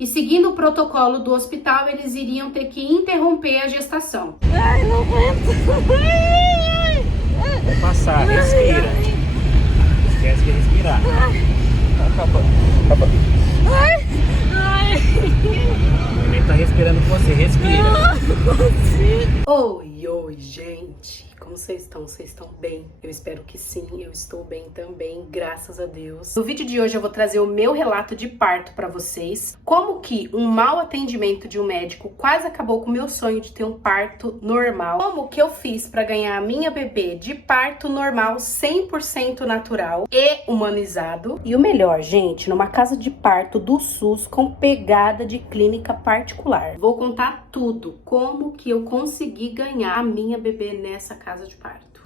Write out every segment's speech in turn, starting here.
E seguindo o protocolo do hospital, eles iriam ter que interromper a gestação. Ai, não aguento. Vai passar, respira. Esquece de respirar. Acaba. O neném tá respirando com você, respira. Oi, oi, gente! Como vocês estão? Vocês estão bem? Eu espero que sim, eu estou bem também, graças a Deus. No vídeo de hoje eu vou trazer o meu relato de parto pra vocês. Como que um mau atendimento de um médico quase acabou com o meu sonho de ter um parto normal. Como que eu fiz pra ganhar a minha bebê de parto normal, 100% natural e humanizado. E o melhor, gente, numa casa de parto do SUS com pegada de clínica particular. Vou contar tudo, como que eu consegui ganhar a minha bebê nessa casa de parto.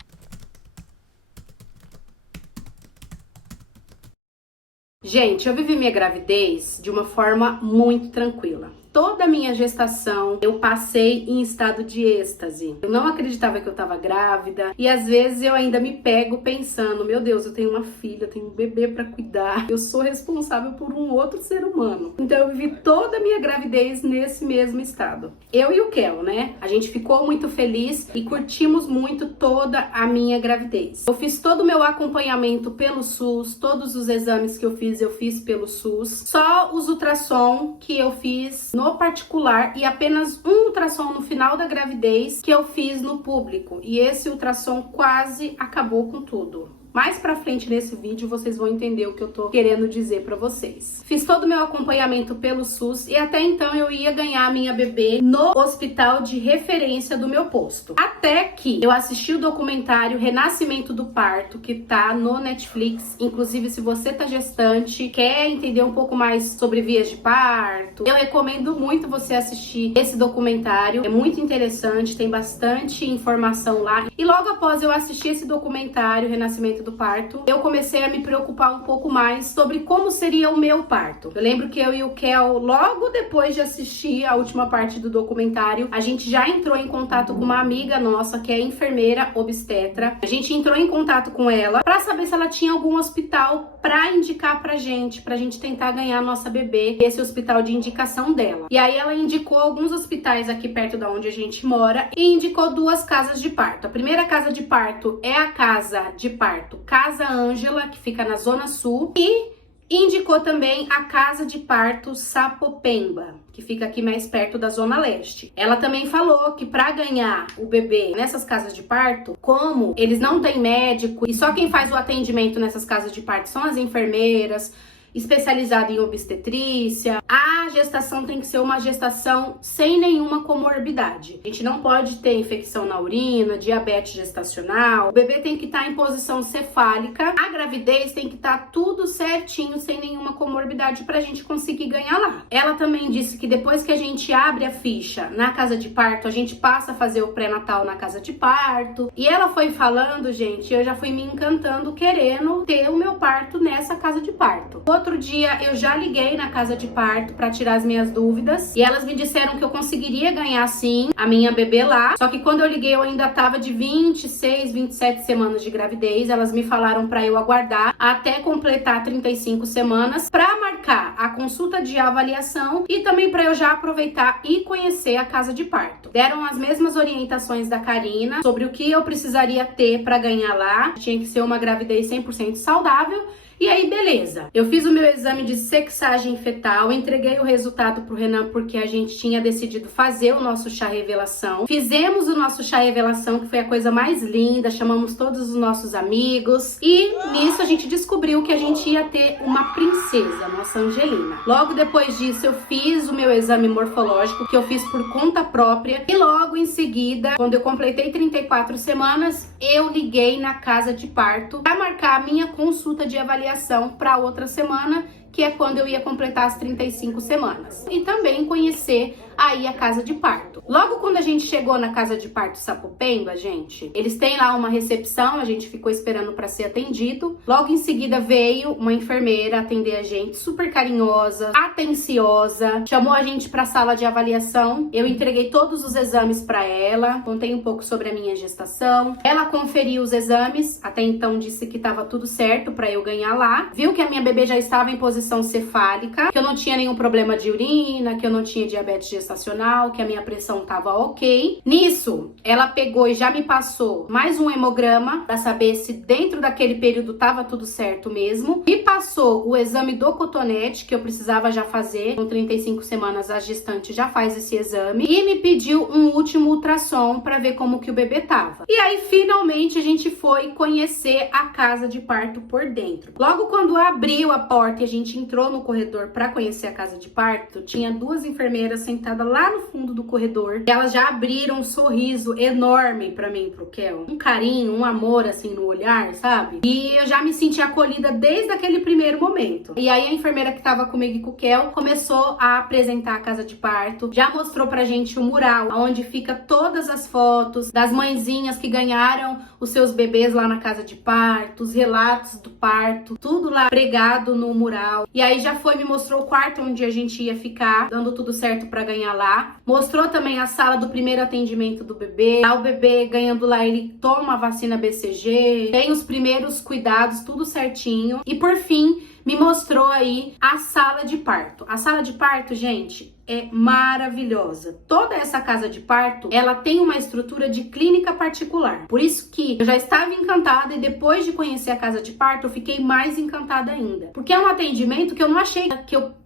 Gente, eu vivi minha gravidez de uma forma muito tranquila. Toda a minha gestação eu passei em estado de êxtase. Eu não acreditava que eu tava grávida e às vezes eu ainda me pego pensando, meu Deus, eu tenho uma filha, eu tenho um bebê pra cuidar, eu sou responsável por um outro ser humano. Então eu vivi toda a minha gravidez nesse mesmo estado. Eu e o Kel, né? A gente ficou muito feliz e curtimos muito toda a minha gravidez. Eu fiz todo o meu acompanhamento pelo SUS, todos os exames que eu fiz pelo SUS. Só os ultrassom que eu fiz no particular e apenas um ultrassom no final da gravidez que eu fiz no público. E esse ultrassom quase acabou com tudo. Mais pra frente nesse vídeo vocês vão entender o que eu tô querendo dizer pra vocês. Fiz todo o meu acompanhamento pelo SUS e até então eu ia ganhar a minha bebê no hospital de referência do meu posto. Até que eu assisti o documentário Renascimento do Parto, que tá no Netflix. Inclusive, se você tá gestante, quer entender um pouco mais sobre vias de parto, eu recomendo muito você assistir esse documentário. É muito interessante, tem bastante informação lá. E logo após eu assistir esse documentário, Renascimento do Parto, eu comecei a me preocupar um pouco mais sobre como seria o meu parto. Eu lembro que eu e o Kel, logo depois de assistir a última parte do documentário, a gente já entrou em contato com uma amiga nossa que é enfermeira obstetra. A gente entrou em contato com ela pra saber se ela tinha algum hospital pra indicar pra gente tentar ganhar a nossa bebê, esse hospital de indicação dela. E aí ela indicou alguns hospitais aqui perto da onde a gente mora e indicou duas casas de parto. A primeira casa de parto é a casa de parto Casa Ângela, que fica na Zona Sul, e indicou também a casa de parto Sapopemba, que fica aqui mais perto da Zona Leste. Ela também falou que para ganhar o bebê nessas casas de parto, como eles não têm médico e só quem faz o atendimento nessas casas de parto são as enfermeiras, especializada em obstetrícia, a gestação tem que ser uma gestação sem nenhuma comorbidade. A gente não pode ter infecção na urina, diabetes gestacional, o bebê tem que estar em posição cefálica, a gravidez tem que estar tudo certinho, sem nenhuma comorbidade pra gente conseguir ganhar lá. Ela também disse que depois que a gente abre a ficha na casa de parto, a gente passa a fazer o pré-natal na casa de parto. E ela foi falando, gente, eu já fui me encantando, querendo ter o meu parto nessa casa de parto. Outro dia eu já liguei na casa de parto para tirar as minhas dúvidas e elas me disseram que eu conseguiria ganhar sim a minha bebê lá, só que quando eu liguei eu ainda tava de 26, 27 semanas de gravidez. Elas me falaram para eu aguardar até completar 35 semanas para marcar a consulta de avaliação e também para eu já aproveitar e conhecer a casa de parto. Deram as mesmas orientações da Karina sobre o que eu precisaria ter para ganhar lá. Tinha que ser uma gravidez 100% saudável. E aí, beleza. Eu fiz o meu exame de sexagem fetal, entreguei o resultado pro Renan porque a gente tinha decidido fazer o nosso chá revelação. Fizemos o nosso chá revelação, que foi a coisa mais linda, chamamos todos os nossos amigos e nisso a gente descobriu que a gente ia ter uma princesa, nossa Angelina. Logo depois disso eu fiz o meu exame morfológico, que eu fiz por conta própria, e logo em seguida, quando eu completei 34 semanas, eu liguei na casa de parto para marcar a minha consulta de avaliação para outra semana, que é quando eu ia completar as 35 semanas. E também conhecer aí a casa de parto. Logo quando a gente chegou na casa de parto Sapopemba, gente, eles têm lá uma recepção, a gente ficou esperando para ser atendido. Logo em seguida veio uma enfermeira atender a gente, super carinhosa, atenciosa, chamou a gente para a sala de avaliação. Eu entreguei todos os exames para ela, contei um pouco sobre a minha gestação. Ela conferiu os exames, até então disse que estava tudo certo para eu ganhar lá. Viu que a minha bebê já estava em posição cefálica, que eu não tinha nenhum problema de urina, que eu não tinha diabetes gestacional, que a minha pressão estava ok. Nisso, ela pegou e já me passou mais um hemograma para saber se dentro daquele período estava tudo certo mesmo. Me passou o exame do cotonete, que eu precisava já fazer. Com 35 semanas a gestante já faz esse exame. E me pediu um último ultrassom para ver como que o bebê tava. E aí, finalmente, a gente foi conhecer a casa de parto por dentro. Logo quando abriu a porta e a gente entrou no corredor para conhecer a casa de parto, tinha duas enfermeiras sentadas lá no fundo do corredor. E elas já abriram um sorriso enorme para mim e pro Kel. Um carinho, um amor assim no olhar, sabe? E eu já me senti acolhida desde aquele primeiro momento. E aí a enfermeira que tava comigo e com o Kel começou a apresentar a casa de parto. Já mostrou pra gente o mural, onde fica todas as fotos das mãezinhas que ganharam os seus bebês lá na casa de parto, os relatos do parto, tudo lá pregado no mural. E aí já foi, me mostrou o quarto onde a gente ia ficar, dando tudo certo pra ganhar lá. Mostrou também a sala do primeiro atendimento do bebê. Lá o bebê ganhando lá, ele toma a vacina BCG, tem os primeiros cuidados, tudo certinho. E por fim, me mostrou aí a sala de parto. A sala de parto, gente, é maravilhosa. Toda essa casa de parto, ela tem uma estrutura de clínica particular. Por isso que eu já estava encantada e depois de conhecer a casa de parto, eu fiquei mais encantada ainda. Porque é um atendimento que eu não achei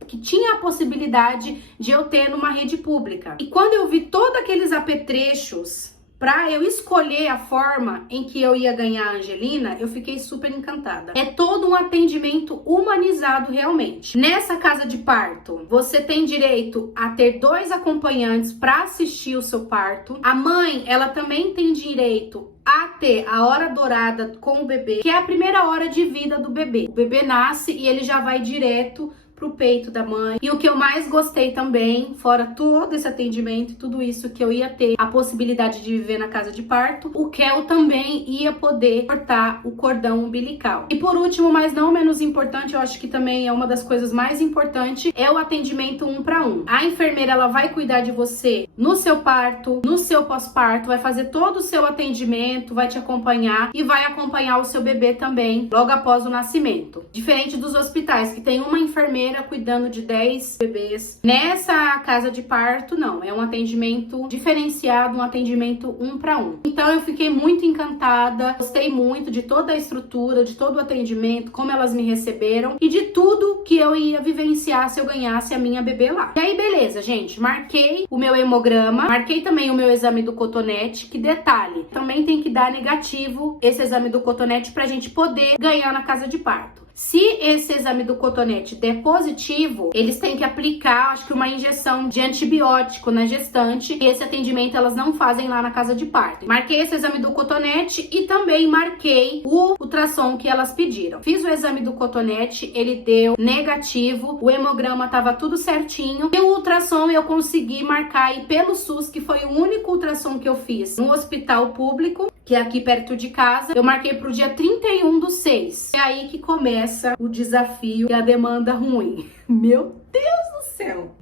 que tinha a possibilidade de eu ter numa rede pública. E quando eu vi todos aqueles apetrechos para eu escolher a forma em que eu ia ganhar a Angelina, eu fiquei super encantada. É todo um atendimento humanizado realmente. Nessa casa de parto, você tem direito a ter 2 acompanhantes para assistir o seu parto. A mãe, ela também tem direito a ter a hora dourada com o bebê, que é a primeira hora de vida do bebê. O bebê nasce e ele já vai direto pro peito da mãe. E o que eu mais gostei também, fora todo esse atendimento e tudo isso que eu ia ter a possibilidade de viver na casa de parto, o Kel também ia poder cortar o cordão umbilical. E por último, mas não menos importante, eu acho que também é uma das coisas mais importantes, é o atendimento 1 para 1. A enfermeira, ela vai cuidar de você no seu parto, no seu pós-parto, vai fazer todo o seu atendimento, vai te acompanhar e vai acompanhar o seu bebê também logo após o nascimento. Diferente dos hospitais, que tem uma enfermeira cuidando de 10 bebês. Nessa casa de parto, não. É um atendimento diferenciado, um atendimento 1 para 1. Então, eu fiquei muito encantada, gostei muito de toda a estrutura, de todo o atendimento, como elas me receberam e de tudo que eu ia vivenciar se eu ganhasse a minha bebê lá. E aí, beleza, gente. Marquei o meu hemograma, marquei também o meu exame do cotonete, que detalhe, também tem que dar negativo esse exame do cotonete pra gente poder ganhar na casa de parto. Se esse exame do cotonete der positivo, eles têm que aplicar, acho que uma injeção de antibiótico na gestante. E esse atendimento elas não fazem lá na casa de parto. Marquei esse exame do cotonete e também marquei o ultrassom que elas pediram. Fiz o exame do cotonete, ele deu negativo, o hemograma tava tudo certinho. E o ultrassom eu consegui marcar aí pelo SUS, que foi o único ultrassom que eu fiz no hospital público, que é aqui perto de casa. Eu marquei pro dia 31/6. É aí que começa o desafio e a demanda ruim. Meu Deus do céu!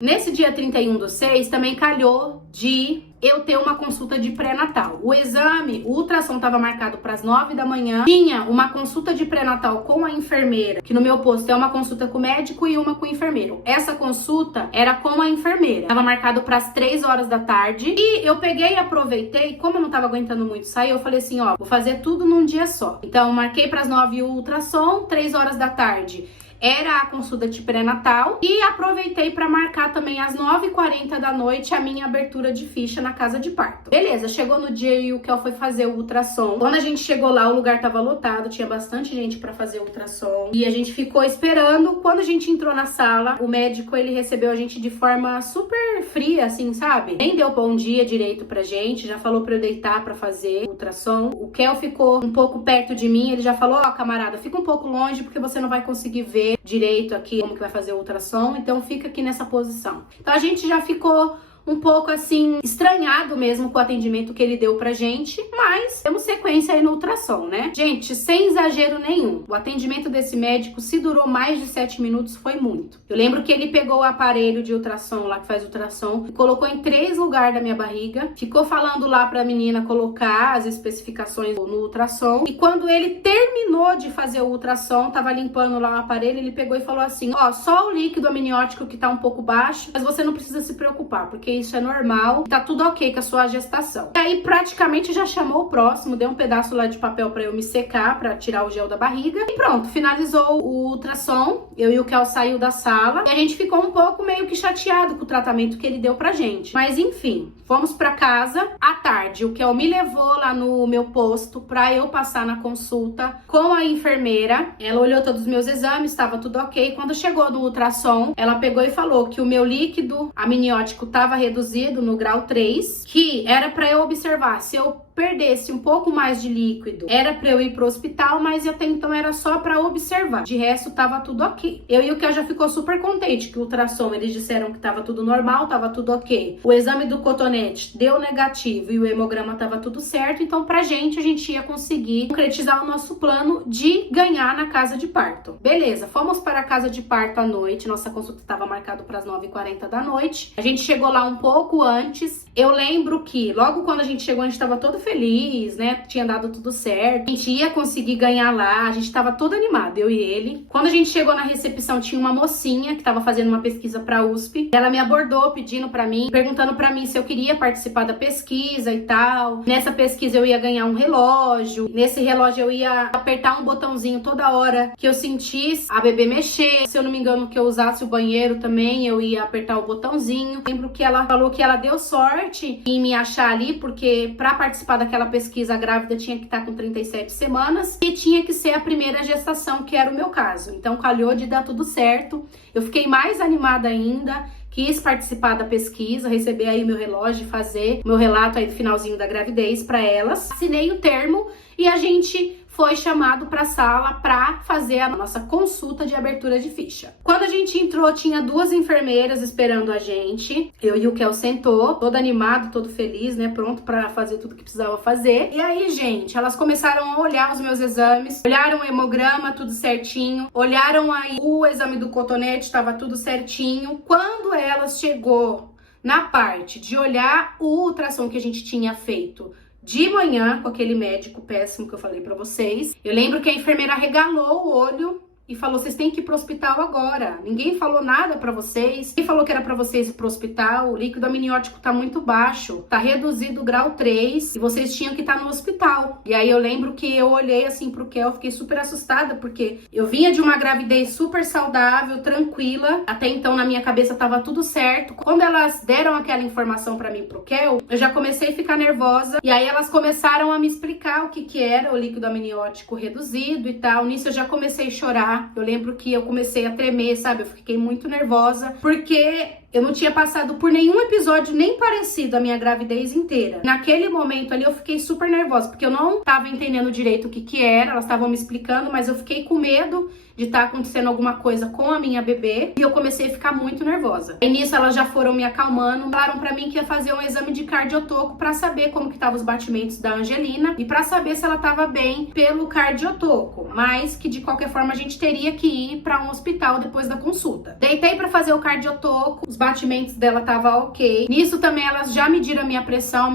Nesse dia 31/6 também calhou de eu ter uma consulta de pré-natal. O exame, o ultrassom estava marcado para as 9 da manhã. Tinha uma consulta de pré-natal com a enfermeira, que no meu posto é uma consulta com o médico e uma com o enfermeiro. Essa consulta era com a enfermeira. Estava marcado para as 3 horas da tarde. E eu peguei e aproveitei, como eu não estava aguentando muito sair, eu falei assim, ó, vou fazer tudo num dia só. Então, marquei para as 9 o ultrassom, 3 horas da tarde era a consulta de pré-natal e aproveitei para marcar também às 9h40 da noite a minha abertura de ficha na casa de parto. Beleza, chegou no dia e o Kel foi fazer o ultrassom. Quando a gente chegou lá, o lugar tava lotado, tinha bastante gente para fazer o ultrassom e a gente ficou esperando. Quando a gente entrou na sala, o médico, ele recebeu a gente de forma super fria, assim, sabe? Nem deu bom dia direito pra gente, já falou pra eu deitar pra fazer o ultrassom. O Kel ficou um pouco perto de mim, ele já falou, ó, camarada, fica um pouco longe porque você não vai conseguir ver. entender direito aqui como que vai fazer o ultrassom, então fica aqui nessa posição. Então a gente já ficou um pouco assim, estranhado mesmo com o atendimento que ele deu pra gente, mas temos sequência aí no ultrassom, né? Gente, sem exagero nenhum, o atendimento desse médico, se durou mais de 7 minutos, foi muito. Eu lembro que ele pegou o aparelho de ultrassom lá, que faz ultrassom, e colocou em 3 lugares da minha barriga, ficou falando lá pra menina colocar as especificações no ultrassom, e quando ele terminou de fazer o ultrassom, tava limpando lá o aparelho, ele pegou e falou assim, ó, só o líquido amniótico que tá um pouco baixo, mas você não precisa se preocupar, porque isso é normal, tá tudo ok com a sua gestação. E aí praticamente já chamou o próximo, deu um pedaço lá de papel pra eu me secar, pra tirar o gel da barriga, e pronto, finalizou o ultrassom, eu e o Kel saiu da sala, e a gente ficou um pouco meio que chateado com o tratamento que ele deu pra gente. Mas enfim, fomos pra casa, à tarde, o Kel me levou lá no meu posto pra eu passar na consulta com a enfermeira, ela olhou todos os meus exames, estava tudo ok, quando chegou no ultrassom, ela pegou e falou que o meu líquido amniótico tava reduzido no grau 3, que era para eu observar se eu perdesse um pouco mais de líquido, era para eu ir pro hospital, mas até então era só para observar. De resto, tava tudo ok. Eu e o Kel já ficou super contente que o ultrassom, eles disseram que tava tudo normal, tava tudo ok. O exame do cotonete deu negativo e o hemograma tava tudo certo, então pra gente, a gente ia conseguir concretizar o nosso plano de ganhar na casa de parto. Beleza, fomos para a casa de parto à noite, nossa consulta estava marcada para as 9h40 da noite. A gente chegou lá um pouco antes. Eu lembro que logo quando a gente chegou, a gente tava todo feliz, né? Tinha dado tudo certo. A gente ia conseguir ganhar lá. A gente tava todo animado, eu e ele. Quando a gente chegou na recepção, tinha uma mocinha que tava fazendo uma pesquisa pra USP. Ela me abordou pedindo pra mim, perguntando pra mim se eu queria participar da pesquisa e tal. Nessa pesquisa eu ia ganhar um relógio. Nesse relógio eu ia apertar um botãozinho toda hora que eu sentisse a bebê mexer. Se eu não me engano, que eu usasse o banheiro também, eu ia apertar o botãozinho. Lembro que ela falou que ela deu sorte em me achar ali, porque pra participar daquela pesquisa, a grávida tinha que estar com 37 semanas e tinha que ser a primeira gestação, que era o meu caso. Então calhou de dar tudo certo. Eu fiquei mais animada ainda, quis participar da pesquisa, receber aí meu relógio, fazer meu relato aí do finalzinho da gravidez para elas. Assinei o termo e a gente foi chamado para a sala para fazer a nossa consulta de abertura de ficha. Quando a gente entrou, tinha 2 enfermeiras esperando a gente. Eu e o Kel sentou, todo animado, todo feliz, né? Pronto para fazer tudo que precisava fazer. E aí, gente, elas começaram a olhar os meus exames, olharam o hemograma, tudo certinho, olharam aí o exame do cotonete, estava tudo certinho. Quando elas chegou na parte de olhar o ultrassom que a gente tinha feito de manhã com aquele médico péssimo que eu falei pra vocês, eu lembro que a enfermeira regalou o olho e falou, vocês têm que ir pro hospital agora. Ninguém falou nada pra vocês. Quem falou que era pra vocês ir pro hospital? O líquido amniótico tá muito baixo. Tá reduzido o grau 3 e vocês tinham que estar no hospital. E aí eu lembro que eu olhei assim pro Kel, fiquei super assustada, porque eu vinha de uma gravidez super saudável, tranquila. Até então na minha cabeça tava tudo certo. Quando elas deram aquela informação pra mim, pro Kel, eu já comecei a ficar nervosa. E aí elas começaram a me explicar o que era o líquido amniótico reduzido e tal. Nisso eu já comecei a chorar. Eu lembro que eu comecei a tremer, sabe? Eu fiquei muito nervosa, porque eu não tinha passado por nenhum episódio nem parecido a minha gravidez inteira. Naquele momento ali eu fiquei super nervosa, porque eu não tava entendendo direito o que era, elas estavam me explicando, mas eu fiquei com medo de estar acontecendo alguma coisa com a minha bebê, e eu comecei a ficar muito nervosa. E nisso elas já foram me acalmando, falaram pra mim que ia fazer um exame de cardiotoco pra saber como que estavam os batimentos da Angelina e pra saber se ela tava bem pelo cardiotoco, mas que de qualquer forma a gente teria que ir pra um hospital depois da consulta. Deitei pra fazer o cardiotoco, os batimentos dela tava ok. Nisso também elas já mediram a minha pressão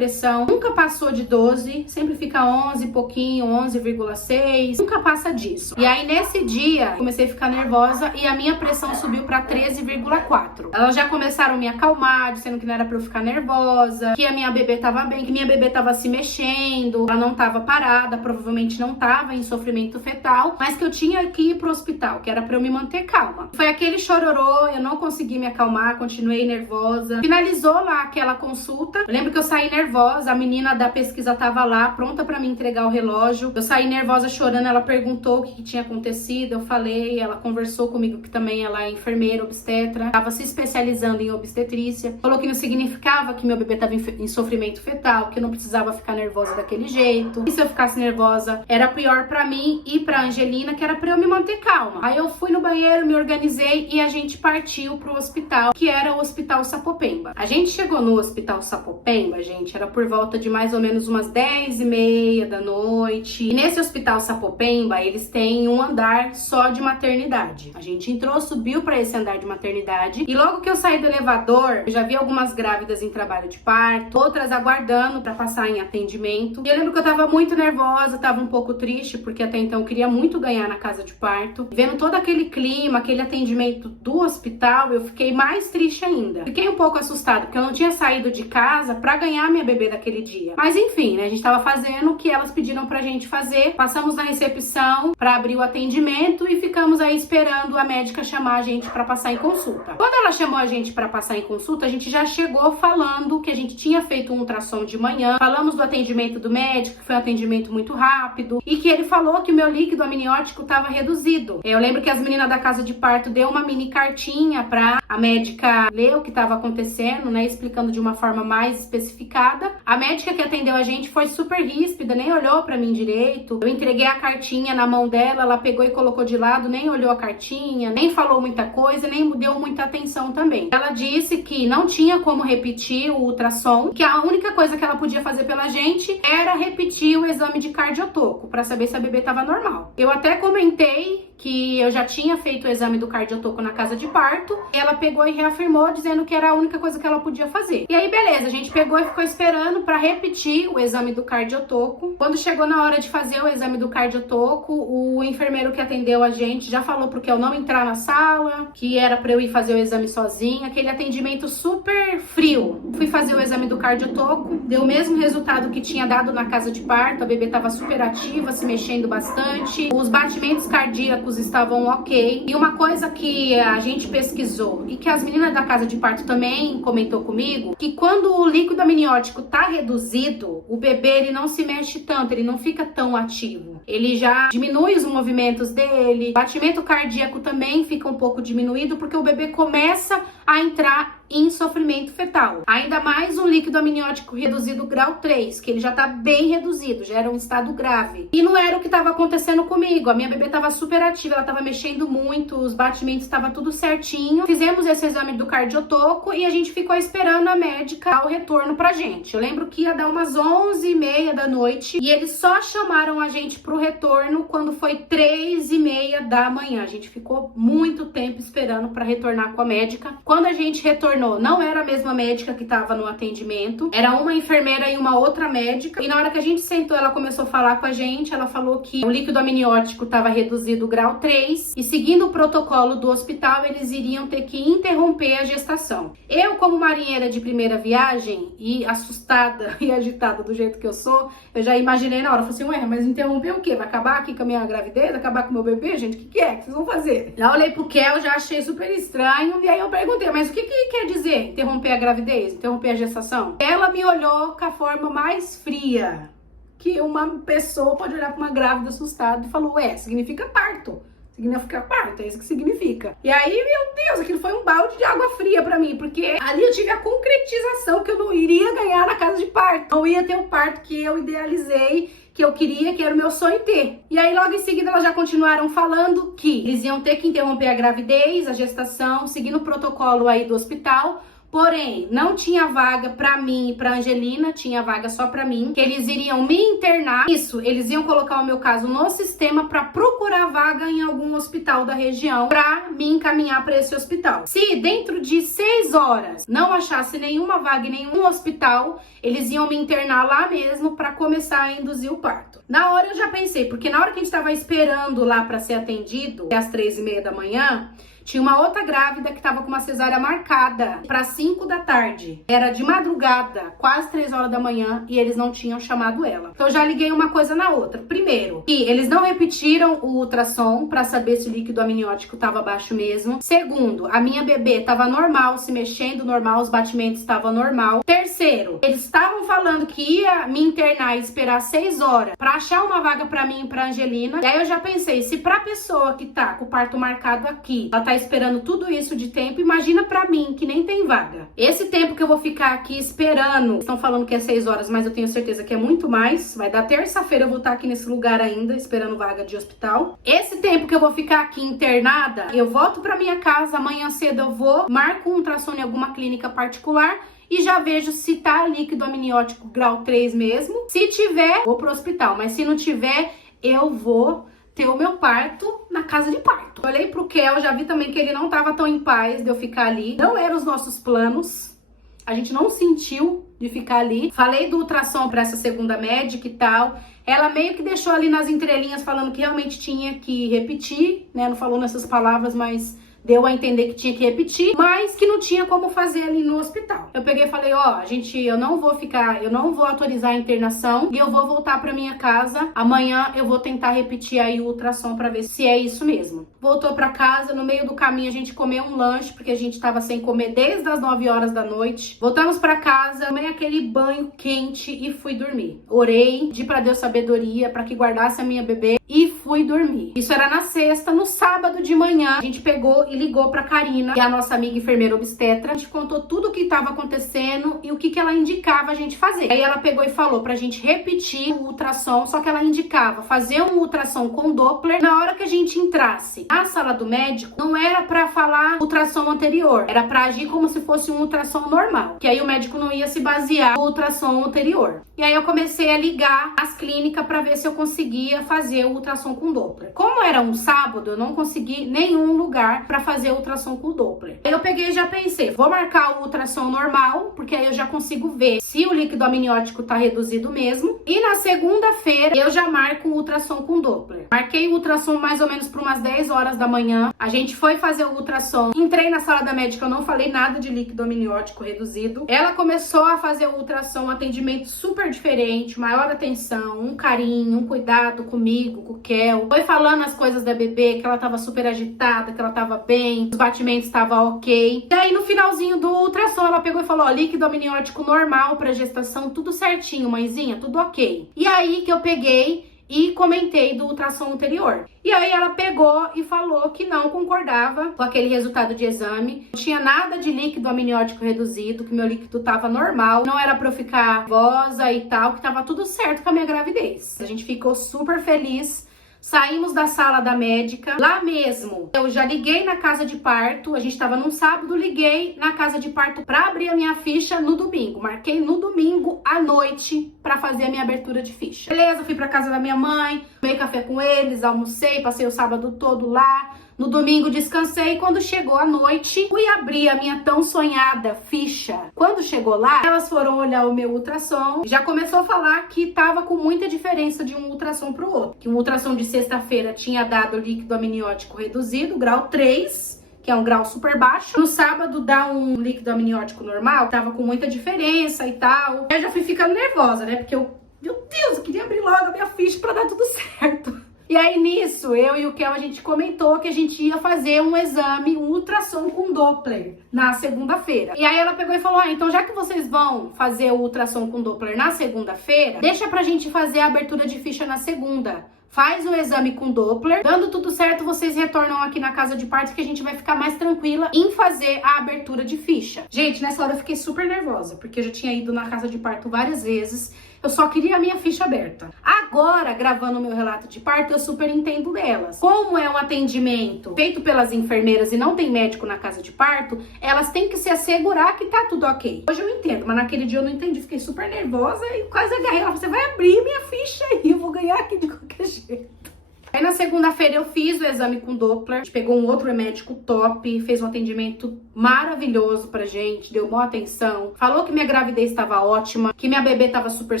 nunca passou de 12, sempre fica 11 pouquinho, 11,6, nunca passa disso. E aí nesse dia comecei a ficar nervosa e a minha pressão subiu pra 13,4. Elas já começaram a me acalmar, dizendo que não era pra eu ficar nervosa, que a minha bebê tava bem, que minha bebê tava se mexendo, ela não tava parada, provavelmente não tava em sofrimento fetal, mas que eu tinha que ir pro hospital, que era pra eu me manter calma. Foi aquele chororô, eu não consegui me acalmar, continuei nervosa. Finalizou lá aquela consulta. Eu lembro que eu saí nervosa, a menina da pesquisa tava lá, pronta pra me entregar o relógio. Eu saí nervosa, chorando, ela perguntou o que tinha acontecido, eu falei, ela conversou comigo que também ela é enfermeira, obstetra, tava se especializando em obstetrícia. Falou que não significava que meu bebê tava em sofrimento fetal, que eu não precisava ficar nervosa daquele jeito. E se eu ficasse nervosa, era pior pra mim e pra Angelina, que era pra eu me manter calma. Aí eu fui no banheiro, me organizei e a gente partiu pro hospital, que era o Hospital Sapopemba. A gente chegou no Hospital Sapopemba, gente, era por volta de mais ou menos umas 10h30 da noite. E nesse Hospital Sapopemba, eles têm um andar só de maternidade. A gente entrou, subiu pra esse andar de maternidade e logo que eu saí do elevador, eu já vi algumas grávidas em trabalho de parto, outras aguardando pra passar em atendimento. E eu lembro que eu tava muito nervosa, tava um pouco triste, porque até então eu queria muito ganhar na casa de parto. Vendo todo aquele clima, aquele atendimento do hospital, eu fiquei mais triste ainda. Fiquei um pouco assustada, porque eu não tinha saído de casa pra ganhar minha bebê daquele dia. Mas enfim, né, a gente tava fazendo o que elas pediram pra gente fazer. Passamos na recepção pra abrir o atendimento e ficamos aí esperando a médica chamar a gente pra passar em consulta. Quando ela chamou a gente pra passar em consulta, a gente já chegou falando que a gente tinha feito um ultrassom de manhã. Falamos do atendimento do médico, que foi um atendimento muito rápido, e que ele falou que o meu líquido amniótico tava reduzido. Eu lembro que as meninas da casa de parto deu uma mini cartinha pra a médica ler o que tava acontecendo, né, explicando de uma forma mais especificada. A médica que atendeu a gente foi super ríspida, nem olhou pra mim direito. Eu entreguei a cartinha na mão dela, ela pegou e colocou de lado, nem olhou a cartinha, nem falou muita coisa, nem deu muita atenção também. Ela disse que não tinha como repetir o ultrassom, que a única coisa que ela podia fazer pela gente era repetir o exame de cardiotoco, pra saber se a bebê tava normal. Eu até comentei que eu já tinha feito o exame do cardiotoco na casa de parto. Ela pegou e reafirmou, dizendo que era a única coisa que ela podia fazer. E aí, beleza, a gente pegou e ficou esperando pra repetir o exame do cardiotoco. Quando chegou na hora de fazer o exame do cardiotoco, o enfermeiro que atendeu a gente já falou porque eu não entrar na sala, que era pra eu ir fazer o exame sozinha, aquele atendimento super frio. Fui fazer o exame do cardiotoco, deu o mesmo resultado que tinha dado na casa de parto, a bebê tava super ativa, se mexendo bastante, os batimentos cardíacos estavam ok. E uma coisa que a gente pesquisou e que as meninas da casa de parto também comentou comigo, que quando o líquido amniótico tá reduzido, o bebê ele não se mexe tanto, ele não fica tão ativo. Ele já diminui os movimentos dele, o batimento cardíaco também fica um pouco diminuído, porque o bebê começa a entrar em sofrimento fetal. Ainda mais um líquido amniótico reduzido grau 3, que ele já tá bem reduzido, já era um estado grave. E não era o que estava acontecendo comigo. A minha bebê tava super ativa, ela tava mexendo muito, os batimentos estavam tudo certinho. Fizemos esse exame do cardiotoco e a gente ficou esperando a médica dar o retorno pra gente. Eu lembro que ia dar umas 11h30 da noite e eles só chamaram a gente pro retorno quando foi 3h30 da manhã. A gente ficou muito tempo esperando pra retornar com a médica. Quando a gente retornou, não era a mesma médica que estava no atendimento, era uma enfermeira e uma outra médica. E na hora que a gente sentou, ela começou a falar com a gente. Ela falou que o líquido amniótico estava reduzido grau 3 e, seguindo o protocolo do hospital, eles iriam ter que interromper a gestação. Eu, como marinheira de primeira viagem e assustada e agitada do jeito que eu sou, eu já imaginei na hora, falei assim, ué, mas interromper o quê? Vai acabar aqui com a minha gravidez? Vai acabar com o meu bebê? Gente, o que é que vocês vão fazer? Já olhei pro Kel, já achei super estranho, e aí eu perguntei, mas o que quer dizer interromper a gravidez, interromper a gestação? Ela me olhou com a forma mais fria que uma pessoa pode olhar para uma grávida assustada e falou, ué, significa parto. Significa parto, é isso que significa. E aí, meu Deus, aquilo foi um balde de água fria pra mim, porque ali eu tive a concretização que eu não iria ganhar na casa de parto. Não ia ter o parto que eu idealizei, que eu queria, que era o meu sonho ter. E aí, logo em seguida, elas já continuaram falando que eles iam ter que interromper a gravidez, a gestação, seguindo o protocolo aí do hospital. Porém, não tinha vaga pra mim e pra Angelina, tinha vaga só pra mim, que eles iriam me internar. Isso, eles iam colocar o meu caso no sistema pra procurar vaga em algum hospital da região pra me encaminhar pra esse hospital. Se dentro de 6 horas não achasse nenhuma vaga em nenhum hospital, eles iam me internar lá mesmo pra começar a induzir o parto. Na hora eu já pensei, porque na hora que a gente tava esperando lá pra ser atendido, às 3h30 da manhã, tinha uma outra grávida que tava com uma cesárea marcada para 5 da tarde. Era de madrugada, quase 3 horas da manhã, e eles não tinham chamado ela. Então eu já liguei uma coisa na outra. Primeiro, que eles não repetiram o ultrassom pra saber se o líquido amniótico tava baixo mesmo. Segundo, a minha bebê tava normal, se mexendo normal, os batimentos estavam normal. Terceiro, eles estavam falando que ia me internar e esperar 6 horas pra achar uma vaga pra mim e pra Angelina. E aí eu já pensei, se pra pessoa que tá com o parto marcado aqui, ela tá esperando tudo isso de tempo, imagina pra mim, que nem tem vaga. Esse tempo que eu vou ficar aqui esperando, estão falando que é 6 horas, mas eu tenho certeza que é muito mais. Vai dar terça-feira, eu vou estar aqui nesse lugar ainda, esperando vaga de hospital. Esse tempo que eu vou ficar aqui internada, eu volto pra minha casa, amanhã cedo eu vou, marco um ultrassom em alguma clínica particular e já vejo se tá líquido amniótico grau 3 mesmo. Se tiver, vou pro hospital, mas se não tiver, eu vou ter o meu parto na casa de parto. Olhei pro Kel, já vi também que ele não tava tão em paz de eu ficar ali. Não eram os nossos planos. A gente não sentiu de ficar ali. Falei do ultrassom pra essa segunda médica e tal. Ela meio que deixou ali nas entrelinhas falando que realmente tinha que repetir, né? Não falou nessas palavras, mas deu a entender que tinha que repetir, mas que não tinha como fazer ali no hospital. Eu peguei e falei, ó, eu não vou autorizar a internação e eu vou voltar pra minha casa. Amanhã eu vou tentar repetir aí o ultrassom pra ver se é isso mesmo. Voltou pra casa, no meio do caminho a gente comeu um lanche, porque a gente tava sem comer desde as 9 horas da noite. Voltamos pra casa, tomei aquele banho quente e fui dormir. Orei, pedi pra Deus sabedoria, pra que guardasse a minha bebê e fui dormir. Isso era na sexta. No sábado de manhã, a gente pegou e ligou pra Karina, que é a nossa amiga enfermeira obstetra. A gente contou tudo o que estava acontecendo e o que ela indicava a gente fazer. Aí ela pegou e falou pra gente repetir o ultrassom, só que ela indicava fazer um ultrassom com Doppler. Na hora que a gente entrasse na sala do médico, não era pra falar ultrassom anterior, era pra agir como se fosse um ultrassom normal, que aí o médico não ia se basear no ultrassom anterior. E aí eu comecei a ligar as clínicas pra ver se eu conseguia fazer o ultrassom com Doppler. Como era um sábado, eu não consegui nenhum lugar pra fazer ultrassom com Doppler. Aí eu peguei e já pensei, vou marcar o ultrassom normal, porque aí eu já consigo ver se o líquido amniótico tá reduzido mesmo. E na segunda-feira eu já marco o ultrassom com Doppler. Marquei o ultrassom mais ou menos por umas 10 horas da manhã. A gente foi fazer o ultrassom. Entrei na sala da médica, eu não falei nada de líquido amniótico reduzido. Ela começou a fazer o ultrassom, um atendimento super diferente, maior atenção, um carinho, um cuidado comigo, com o Kel. Foi falando as coisas da bebê, que ela tava super agitada, que ela tava bem, os batimentos estavam ok. E aí no finalzinho do ultrassom ela pegou e falou, ó, líquido amniótico normal pra gestação, tudo certinho, mãezinha, tudo ok. E aí que eu peguei e comentei do ultrassom anterior. E aí ela pegou e falou que não concordava com aquele resultado de exame. Não tinha nada de líquido amniótico reduzido, que meu líquido tava normal, não era pra eu ficar nervosa e tal, que tava tudo certo com a minha gravidez. A gente ficou super feliz. Saímos da sala da médica, lá mesmo eu já liguei na casa de parto, a gente tava num sábado, liguei na casa de parto pra abrir a minha ficha no domingo, marquei no domingo à noite pra fazer a minha abertura de ficha. Beleza, fui pra casa da minha mãe, tomei café com eles, almocei, passei o sábado todo lá. No domingo descansei, quando chegou a noite, fui abrir a minha tão sonhada ficha. Quando chegou lá, elas foram olhar o meu ultrassom, já começou a falar que tava com muita diferença de um ultrassom pro outro. Que um ultrassom de sexta-feira tinha dado líquido amniótico reduzido, grau 3, que é um grau super baixo. No sábado dá um líquido amniótico normal, tava com muita diferença e tal. Eu já fui ficando nervosa, né? Porque meu Deus, eu queria abrir logo a minha ficha pra dar tudo certo. E aí nisso, eu e o Kel, a gente comentou que a gente ia fazer um exame, um ultrassom com Doppler na segunda-feira. E aí ela pegou e falou, ah, então já que vocês vão fazer o ultrassom com Doppler na segunda-feira, deixa pra gente fazer a abertura de ficha na segunda. Faz o exame com Doppler, dando tudo certo, vocês retornam aqui na casa de parto que a gente vai ficar mais tranquila em fazer a abertura de ficha. Gente, nessa hora eu fiquei super nervosa, porque eu já tinha ido na casa de parto várias vezes. Eu só queria a minha ficha aberta. Agora, gravando o meu relato de parto, eu super entendo delas. Como é um atendimento feito pelas enfermeiras e não tem médico na casa de parto, elas têm que se assegurar que tá tudo ok. Hoje eu entendo, mas naquele dia eu não entendi. Fiquei super nervosa e quase agarrei. Ela falou, você vai abrir minha ficha aí, eu vou ganhar aqui de qualquer jeito. Aí na segunda-feira eu fiz o exame com Doppler, a gente pegou um outro médico top, fez um atendimento maravilhoso pra gente, deu maior atenção, falou que minha gravidez estava ótima, que minha bebê estava super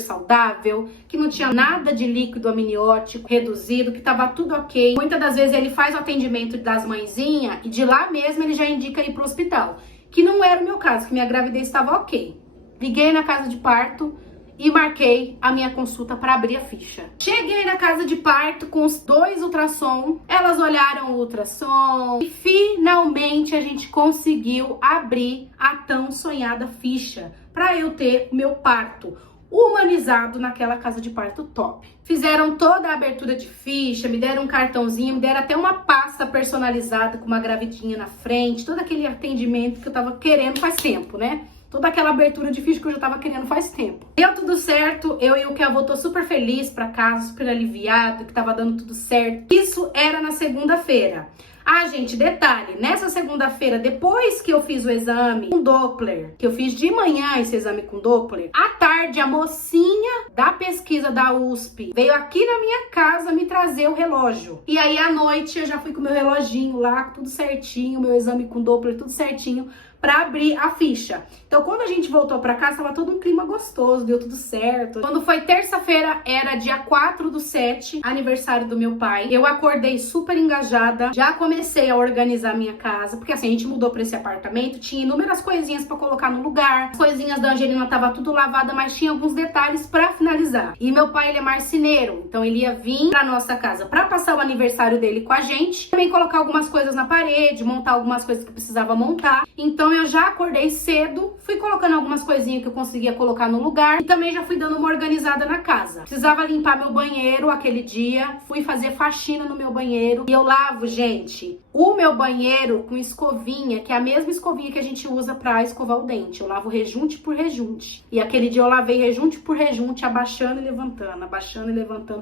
saudável, que não tinha nada de líquido amniótico reduzido, que estava tudo ok. Muitas das vezes ele faz o atendimento das mãezinhas e de lá mesmo ele já indica ir pro hospital. que não era o meu caso, que minha gravidez estava ok. Liguei na casa de parto e marquei a minha consulta para abrir a ficha. Cheguei na casa de parto com os 2 ultrassom, elas olharam o ultrassom e finalmente a gente conseguiu abrir a tão sonhada ficha para eu ter o meu parto humanizado naquela casa de parto top. Fizeram toda a abertura de ficha, me deram um cartãozinho, me deram até uma pasta personalizada com uma gravidinha na frente, todo aquele atendimento que eu tava querendo faz tempo, né? Toda aquela abertura de ficha que eu já tava querendo faz tempo. Deu tudo certo, eu e o Kel voltou super feliz pra casa, super aliviado, que tava dando tudo certo. Isso era na segunda-feira. Ah, gente, detalhe, nessa segunda-feira, depois que eu fiz o exame com Doppler, que eu fiz de manhã esse exame com Doppler, à tarde a mocinha da pesquisa da USP veio aqui na minha casa me trazer o relógio. E aí à noite eu já fui com o meu reloginho lá, tudo certinho, meu exame com Doppler, tudo certinho, pra abrir a ficha. Então, quando a gente voltou pra casa, tava todo um clima gostoso, deu tudo certo. Quando foi terça-feira, era dia 4/7, aniversário do meu pai. Eu acordei super engajada, já comecei a organizar minha casa, porque assim, a gente mudou pra esse apartamento, tinha inúmeras coisinhas pra colocar no lugar, as coisinhas da Angelina tava tudo lavada, mas tinha alguns detalhes pra finalizar. E meu pai, ele é marceneiro, então ele ia vir pra nossa casa pra passar o aniversário dele com a gente, também colocar algumas coisas na parede, montar algumas coisas que precisava montar. Então eu já acordei cedo, fui colocando algumas coisinhas que eu conseguia colocar no lugar e também já fui dando uma organizada na casa. Precisava limpar meu banheiro aquele dia, fui fazer faxina no meu banheiro e eu lavo, gente, o meu banheiro com escovinha, que é a mesma escovinha que a gente usa pra escovar o dente. Eu lavo rejunte por rejunte. E aquele dia eu lavei rejunte por rejunte, abaixando e levantando,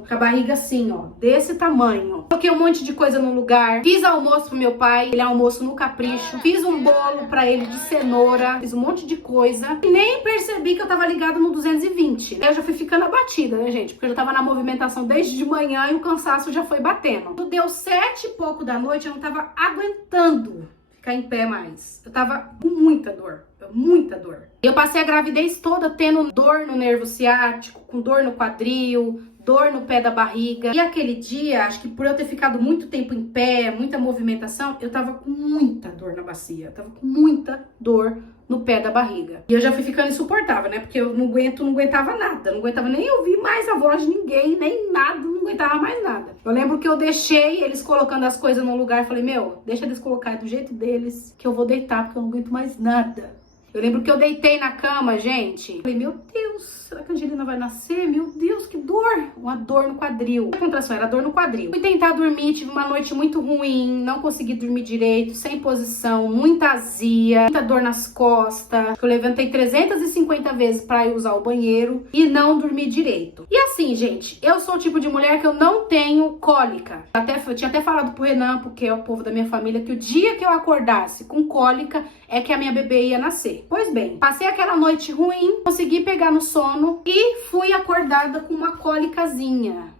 com a barriga assim, ó, desse tamanho. Coloquei um monte de coisa no lugar, fiz almoço pro meu pai, ele é almoço no capricho, fiz um bolo pra ele de cenoura, fiz um monte de coisa e nem percebi que eu tava ligada no 220. Eu já fui ficando abatida, né, gente? Porque eu já tava na movimentação desde de manhã e o cansaço já foi batendo. Deu 7 e pouco da noite, eu não tava aguentando ficar em pé mais. Eu tava com muita dor. Muita dor. Eu passei a gravidez toda tendo dor no nervo ciático, com dor no quadril, dor no pé da barriga. E aquele dia, acho que por eu ter ficado muito tempo em pé, muita movimentação, eu tava com muita dor na bacia. Eu tava com muita dor no pé da barriga. E eu já fui ficando insuportável, né? Porque eu não aguentava nada. Não aguentava nem ouvir mais a voz de ninguém, nem nada, não aguentava mais nada. Eu lembro que eu deixei eles colocando as coisas no lugar. Falei, meu, deixa eles colocar do jeito deles, que eu vou deitar, porque eu não aguento mais nada. Eu lembro que eu deitei na cama, gente. Falei, meu Deus, será que a Angelina vai nascer? Meu Deus, que dor! Uma dor no quadril. A contração era dor no quadril. Fui tentar dormir, tive uma noite muito ruim, não consegui dormir direito, sem posição, muita azia, muita dor nas costas. Eu levantei 350 vezes pra ir usar o banheiro e não dormi direito. E assim, gente, eu sou o tipo de mulher que eu não tenho cólica. Eu tinha até falado pro Renan, porque é o povo da minha família, que o dia que eu acordasse com cólica é que a minha bebê ia nascer. Pois bem, passei aquela noite ruim, consegui pegar no sono e fui acordada com uma cólicazinha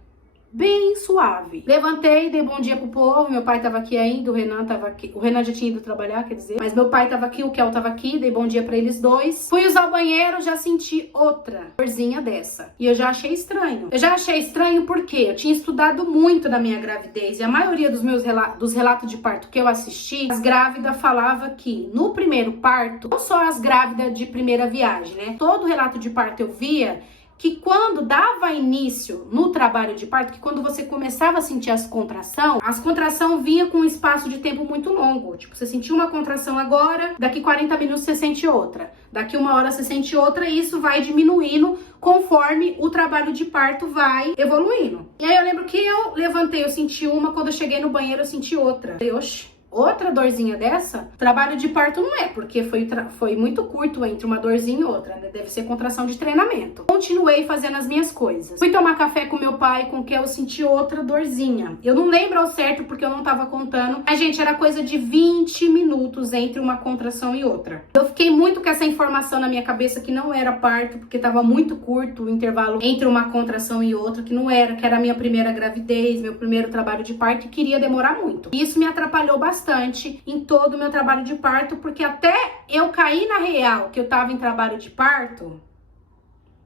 bem suave. Levantei, dei bom dia pro povo, meu pai tava aqui ainda, o Renan tava aqui, o Renan já tinha ido trabalhar, quer dizer, mas meu pai tava aqui, o Kel tava aqui, dei bom dia pra eles dois. Fui usar o banheiro, já senti outra dorzinha dessa. E eu já achei estranho. Eu já achei estranho porque eu tinha estudado muito da minha gravidez e a maioria dos meus dos relatos de parto que eu assisti, as grávidas falavam que no primeiro parto, não só as grávidas de primeira viagem, né? Todo relato de parto eu via que quando dava início no trabalho de parto, que quando você começava a sentir as contrações vinha com um espaço de tempo muito longo. Tipo, você sentiu uma contração agora, daqui 40 minutos você sente outra. Daqui 1 hora você sente outra e isso vai diminuindo conforme o trabalho de parto vai evoluindo. E aí eu lembro que eu levantei, eu senti uma, quando eu cheguei no banheiro eu senti outra. Eu falei, oxe, outra dorzinha dessa? Trabalho de parto não é, porque foi muito curto entre uma dorzinha e outra, né? Deve ser contração de treinamento. Continuei fazendo as minhas coisas. Fui tomar café com meu pai, com que eu senti outra dorzinha. Eu não lembro ao certo porque eu não tava contando. Mas, gente, era coisa de 20 minutos entre uma contração e outra. Eu fiquei muito com essa informação na minha cabeça que não era parto, porque tava muito curto o intervalo entre uma contração e outra, que não era, que era a minha primeira gravidez, meu primeiro trabalho de parto e queria demorar muito. E isso me atrapalhou bastante em todo o meu trabalho de parto, porque até eu cair na real que eu tava em trabalho de parto,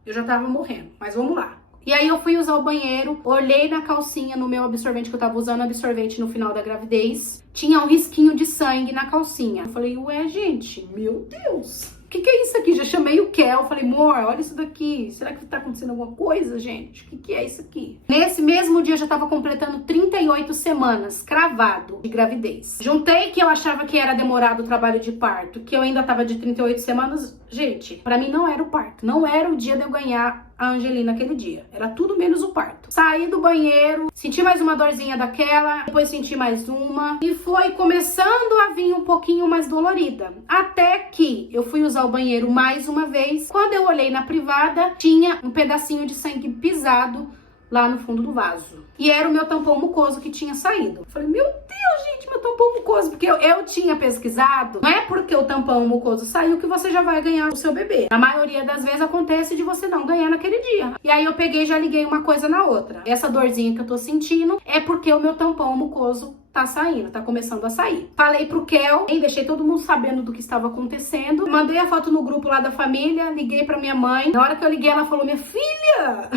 eu já tava morrendo. Mas vamos lá. E aí eu fui usar o banheiro, olhei na calcinha, no meu absorvente, que eu tava usando absorvente no final da gravidez, tinha um risquinho de sangue na calcinha. Eu falei, ué, gente, meu Deus, o que é isso aqui? Já chamei o Kel, falei, amor, olha isso daqui, será que tá acontecendo alguma coisa, gente? O que é isso aqui? Nesse mesmo dia eu já tava completando 38 semanas, cravado, de gravidez. Juntei que eu achava que era demorado o trabalho de parto, que eu ainda tava de 38 semanas, gente, pra mim não era o parto, não era o dia de eu ganhar a Angelina aquele dia, era tudo menos o parto. Saí do banheiro, senti mais uma dorzinha daquela, depois senti mais uma, e foi começando a vir um pouquinho mais dolorida, até que eu fui usar o banheiro mais uma vez. Quando eu olhei na privada, tinha um pedacinho de sangue pisado lá no fundo do vaso. E era o meu tampão mucoso que tinha saído. Eu falei, meu Deus, gente, meu tampão mucoso. Porque eu tinha pesquisado, não é porque o tampão mucoso saiu que você já vai ganhar o seu bebê. A maioria das vezes acontece de você não ganhar naquele dia. E aí eu peguei e já liguei uma coisa na outra. Essa dorzinha que eu tô sentindo é porque o meu tampão mucoso tá saindo, tá começando a sair. Falei pro Kel, deixei todo mundo sabendo do que estava acontecendo. Mandei a foto no grupo lá da família, liguei pra minha mãe. Na hora que eu liguei, ela falou, minha filha,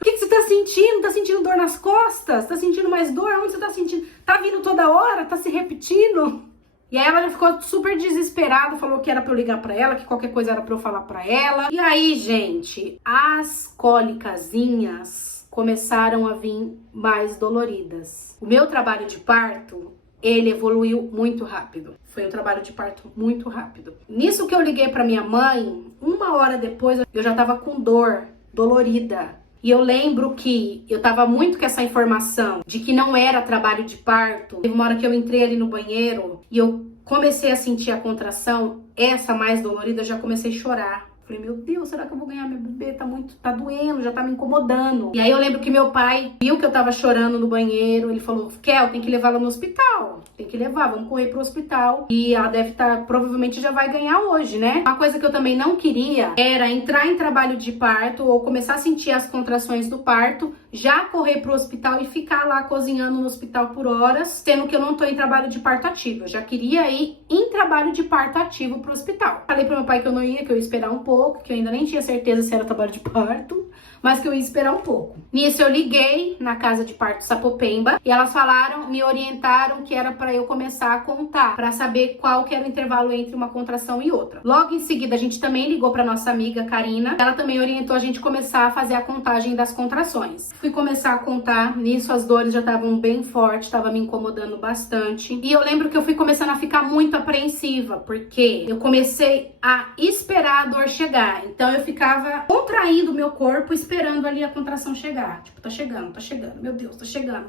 o que você tá sentindo? Tá sentindo dor nas costas? Tá sentindo mais dor? Onde você tá sentindo? Tá vindo toda hora? Tá se repetindo? E aí ela já ficou super desesperada, falou que era pra eu ligar pra ela, que qualquer coisa era pra eu falar pra ela. E aí, gente, as cólicazinhas começaram a vir mais doloridas. O meu trabalho de parto, ele evoluiu muito rápido. Foi um trabalho de parto muito rápido. Nisso que eu liguei pra minha mãe, uma hora depois eu já tava com dor, dolorida. E eu lembro que eu tava muito com essa informação de que não era trabalho de parto. Teve uma hora que eu entrei ali no banheiro e eu comecei a sentir a contração, essa mais dolorida, eu já comecei a chorar. Falei, meu Deus, será que eu vou ganhar meu bebê? Tá doendo, já tá me incomodando. E aí eu lembro que meu pai viu que eu tava chorando no banheiro, ele falou, Kel, tem que levá-la no hospital. Tem que levar, vamos correr pro hospital. E ela deve estar, provavelmente já vai ganhar hoje, né? Uma coisa que eu também não queria era entrar em trabalho de parto ou começar a sentir as contrações do parto, já correr pro hospital e ficar lá cozinhando no hospital por horas, sendo que eu não tô em trabalho de parto ativo. Eu já queria ir em trabalho de parto ativo pro hospital. Falei pro meu pai que eu não ia, que eu ia esperar um pouco, que eu ainda nem tinha certeza se era trabalho de parto, mas que eu ia esperar um pouco. Nisso eu liguei na casa de parto Sapopemba e elas falaram, me orientaram que era para eu começar a contar, para saber qual que era o intervalo entre uma contração e outra. Logo em seguida a gente também ligou para nossa amiga Karina, ela também orientou a gente começar a fazer a contagem das contrações. Fui começar a contar, nisso as dores já estavam bem fortes, estava me incomodando bastante. E eu lembro que eu fui começando a ficar muito apreensiva, porque eu comecei a esperar a dor chegar. Então eu ficava contraindo o meu corpo, esperando ali a contração chegar. Tipo, tá chegando, meu Deus, tá chegando.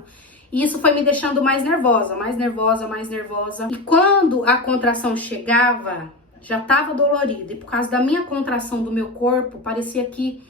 E isso foi me deixando mais nervosa, mais nervosa, mais nervosa. E quando a contração chegava, já tava dolorida. E por causa da minha contração do meu corpo, parecia que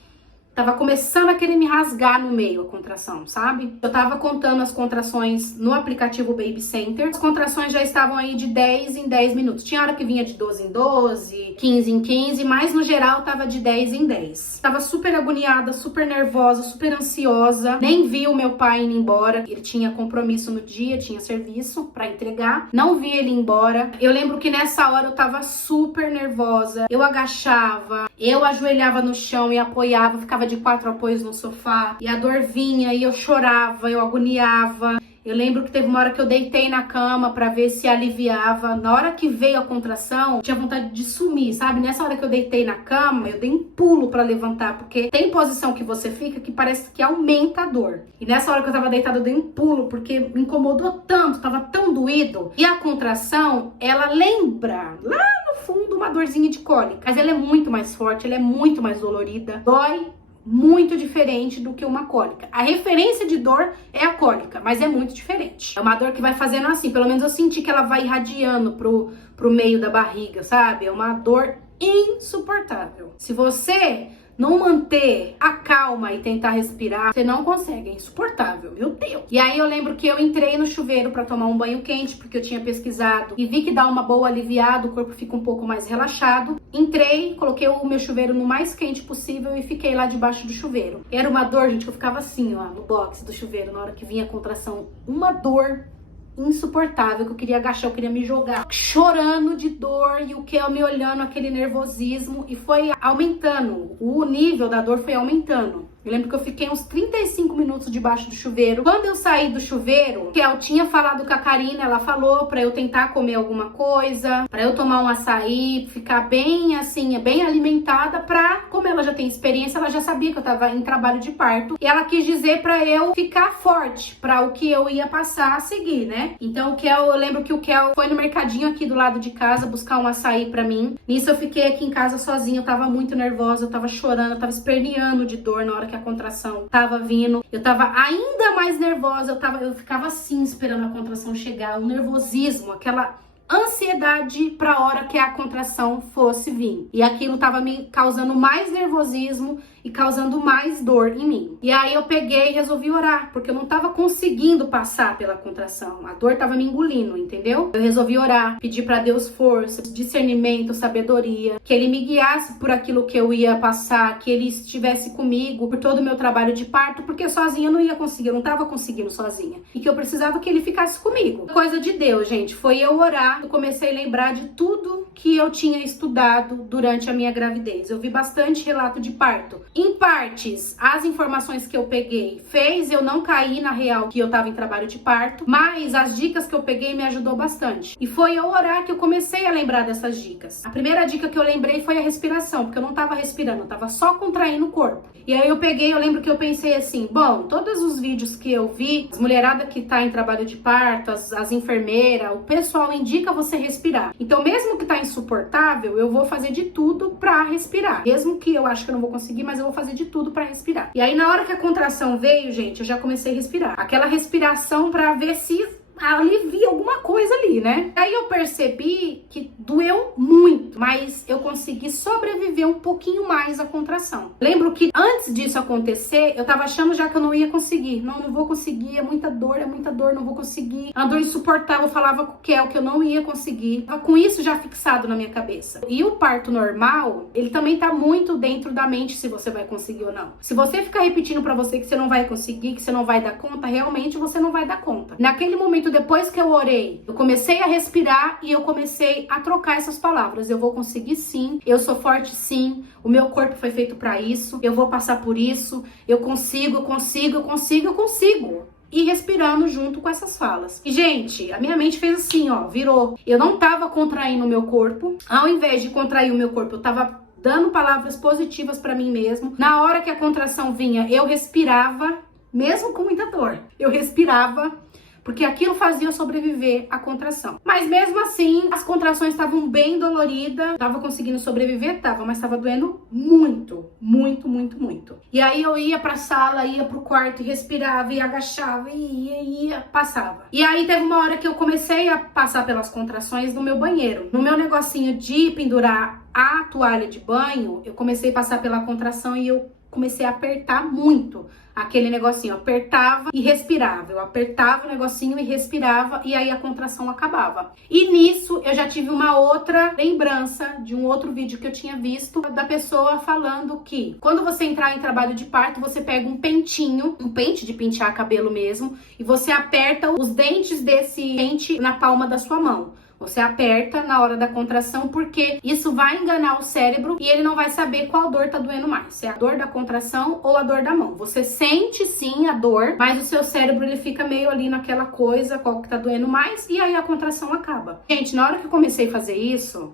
tava começando a querer me rasgar no meio a contração, sabe? Eu tava contando as contrações no aplicativo Baby Center. As contrações já estavam aí de 10 em 10 minutos. Tinha hora que vinha de 12 em 12, 15 em 15, mas no geral tava de 10 em 10. Tava super agoniada, super nervosa, super ansiosa. Nem vi o meu pai indo embora. Ele tinha compromisso no dia, tinha serviço pra entregar. Não vi ele ir embora. Eu lembro que nessa hora eu tava super nervosa. Eu agachava, eu ajoelhava no chão e apoiava, ficava de 4 apoios no sofá, e a dor vinha e eu chorava, eu agoniava. Eu lembro que teve uma hora que eu deitei na cama pra ver se aliviava. Na hora que veio a contração, eu tinha vontade de sumir, sabe? Nessa hora que eu deitei na cama, eu dei um pulo pra levantar, porque tem posição que você fica que parece que aumenta a dor. E nessa hora que eu tava deitada, eu dei um pulo, porque me incomodou tanto, tava tão doído. E a contração, ela lembra lá no fundo uma dorzinha de cólica, mas ela é muito mais forte, ela é muito mais dolorida, dói muito diferente do que uma cólica. A referência de dor é a cólica, mas é muito diferente. É uma dor que vai fazendo assim, pelo menos eu senti que ela vai irradiando pro meio da barriga, sabe? É uma dor insuportável. Se você não manter a calma e tentar respirar, você não consegue, é insuportável, meu Deus. E aí eu lembro que eu entrei no chuveiro pra tomar um banho quente, porque eu tinha pesquisado e vi que dá uma boa aliviada, o corpo fica um pouco mais relaxado. Entrei, coloquei o meu chuveiro no mais quente possível e fiquei lá debaixo do chuveiro. Era uma dor, gente, que eu ficava assim, ó, no box do chuveiro, na hora que vinha a contração, uma dor insuportável, que eu queria agachar, eu queria me jogar, chorando de dor, e o Kel me olhando, aquele nervosismo, e foi aumentando, o nível da dor foi aumentando. Eu lembro que eu fiquei uns 35 minutos debaixo do chuveiro. Quando eu saí do chuveiro, Kel tinha falado com a Karina, ela falou pra eu tentar comer alguma coisa, pra eu tomar um açaí, ficar bem assim, bem alimentada pra, como ela já tem experiência, ela já sabia que eu tava em trabalho de parto. E ela quis dizer pra eu ficar forte pra o que eu ia passar a seguir, né? Então eu lembro que o Kel foi no mercadinho aqui do lado de casa buscar um açaí pra mim. Nisso eu fiquei aqui em casa sozinha, eu tava muito nervosa, eu tava chorando, eu tava esperneando de dor na hora que a contração tava vindo. Eu tava ainda mais nervosa, eu ficava assim esperando a contração chegar, o nervosismo, aquela ansiedade pra hora que a contração fosse vir. E aquilo tava me causando mais nervosismo e causando mais dor em mim. E aí eu peguei e resolvi orar, porque eu não tava conseguindo passar pela contração. A dor tava me engolindo, entendeu? Eu resolvi orar, pedir pra Deus força, discernimento, sabedoria, que Ele me guiasse por aquilo que eu ia passar, que Ele estivesse comigo por todo o meu trabalho de parto, porque sozinha eu não ia conseguir, eu não tava conseguindo sozinha. E que eu precisava que Ele ficasse comigo. Coisa de Deus, gente. Foi eu orar, eu comecei a lembrar de tudo que eu tinha estudado durante a minha gravidez. Eu vi bastante relato de parto. Em partes, as informações que eu peguei fez eu não cair na real que eu tava em trabalho de parto, mas as dicas que eu peguei me ajudou bastante. E foi eu orar que eu comecei a lembrar dessas dicas. A primeira dica que eu lembrei foi a respiração, porque eu não tava respirando, eu tava só contraindo o corpo. E aí eu lembro que eu pensei assim, bom, todos os vídeos que eu vi, as mulheradas que tá em trabalho de parto, as enfermeiras, o pessoal indica você respirar. Então mesmo que tá insuportável, eu vou fazer de tudo pra respirar. Mesmo que eu acho que eu não vou conseguir, mas eu vou fazer de tudo pra respirar. E aí na hora que a contração veio, gente, eu já comecei a respirar. Aquela respiração pra ver se alivia alguma coisa ali, né? Aí eu percebi que doeu muito, mas eu consegui sobreviver um pouquinho mais à contração. Lembro que antes disso acontecer, eu tava achando já que eu não ia conseguir. Não vou conseguir, é muita dor, não vou conseguir. A dor insuportável, eu falava com o Kel que eu não ia conseguir. Tava com isso já fixado na minha cabeça. E o parto normal, ele também tá muito dentro da mente se você vai conseguir ou não. Se você ficar repetindo pra você que você não vai conseguir, que você não vai dar conta, realmente você não vai dar conta. Naquele momento, depois que eu orei, eu comecei a respirar e eu comecei a trocar essas palavras. Eu vou conseguir sim, eu sou forte sim, o meu corpo foi feito pra isso, eu vou passar por isso, eu consigo. E respirando junto com essas falas. E, gente, a minha mente fez assim, ó, virou. Eu não tava contraindo o meu corpo. Ao invés de contrair o meu corpo, eu tava dando palavras positivas pra mim mesmo. Na hora que a contração vinha, eu respirava, mesmo com muita dor. Eu respirava, porque aquilo fazia eu sobreviver à contração. Mas mesmo assim, as contrações estavam bem doloridas. Tava conseguindo sobreviver? Tava, mas tava doendo muito. E aí eu ia pra sala, ia pro quarto e respirava, e agachava, e ia, passava. E aí teve uma hora que eu comecei a passar pelas contrações no meu banheiro. No meu negocinho de pendurar a toalha de banho, eu comecei a passar pela contração e eu comecei a apertar muito aquele negocinho. Eu apertava e respirava. Eu apertava o negocinho e respirava, e aí a contração acabava. E nisso eu já tive uma outra lembrança de um outro vídeo que eu tinha visto da pessoa falando que quando você entrar em trabalho de parto, você pega um pentinho, um pente de pentear cabelo mesmo, e você aperta os dentes desse pente na palma da sua mão. Você aperta na hora da contração, porque isso vai enganar o cérebro e ele não vai saber qual dor tá doendo mais, se é a dor da contração ou a dor da mão. Você sente sim a dor, mas o seu cérebro ele fica meio ali naquela coisa, qual que tá doendo mais, e aí a contração acaba. Gente, na hora que eu comecei a fazer isso,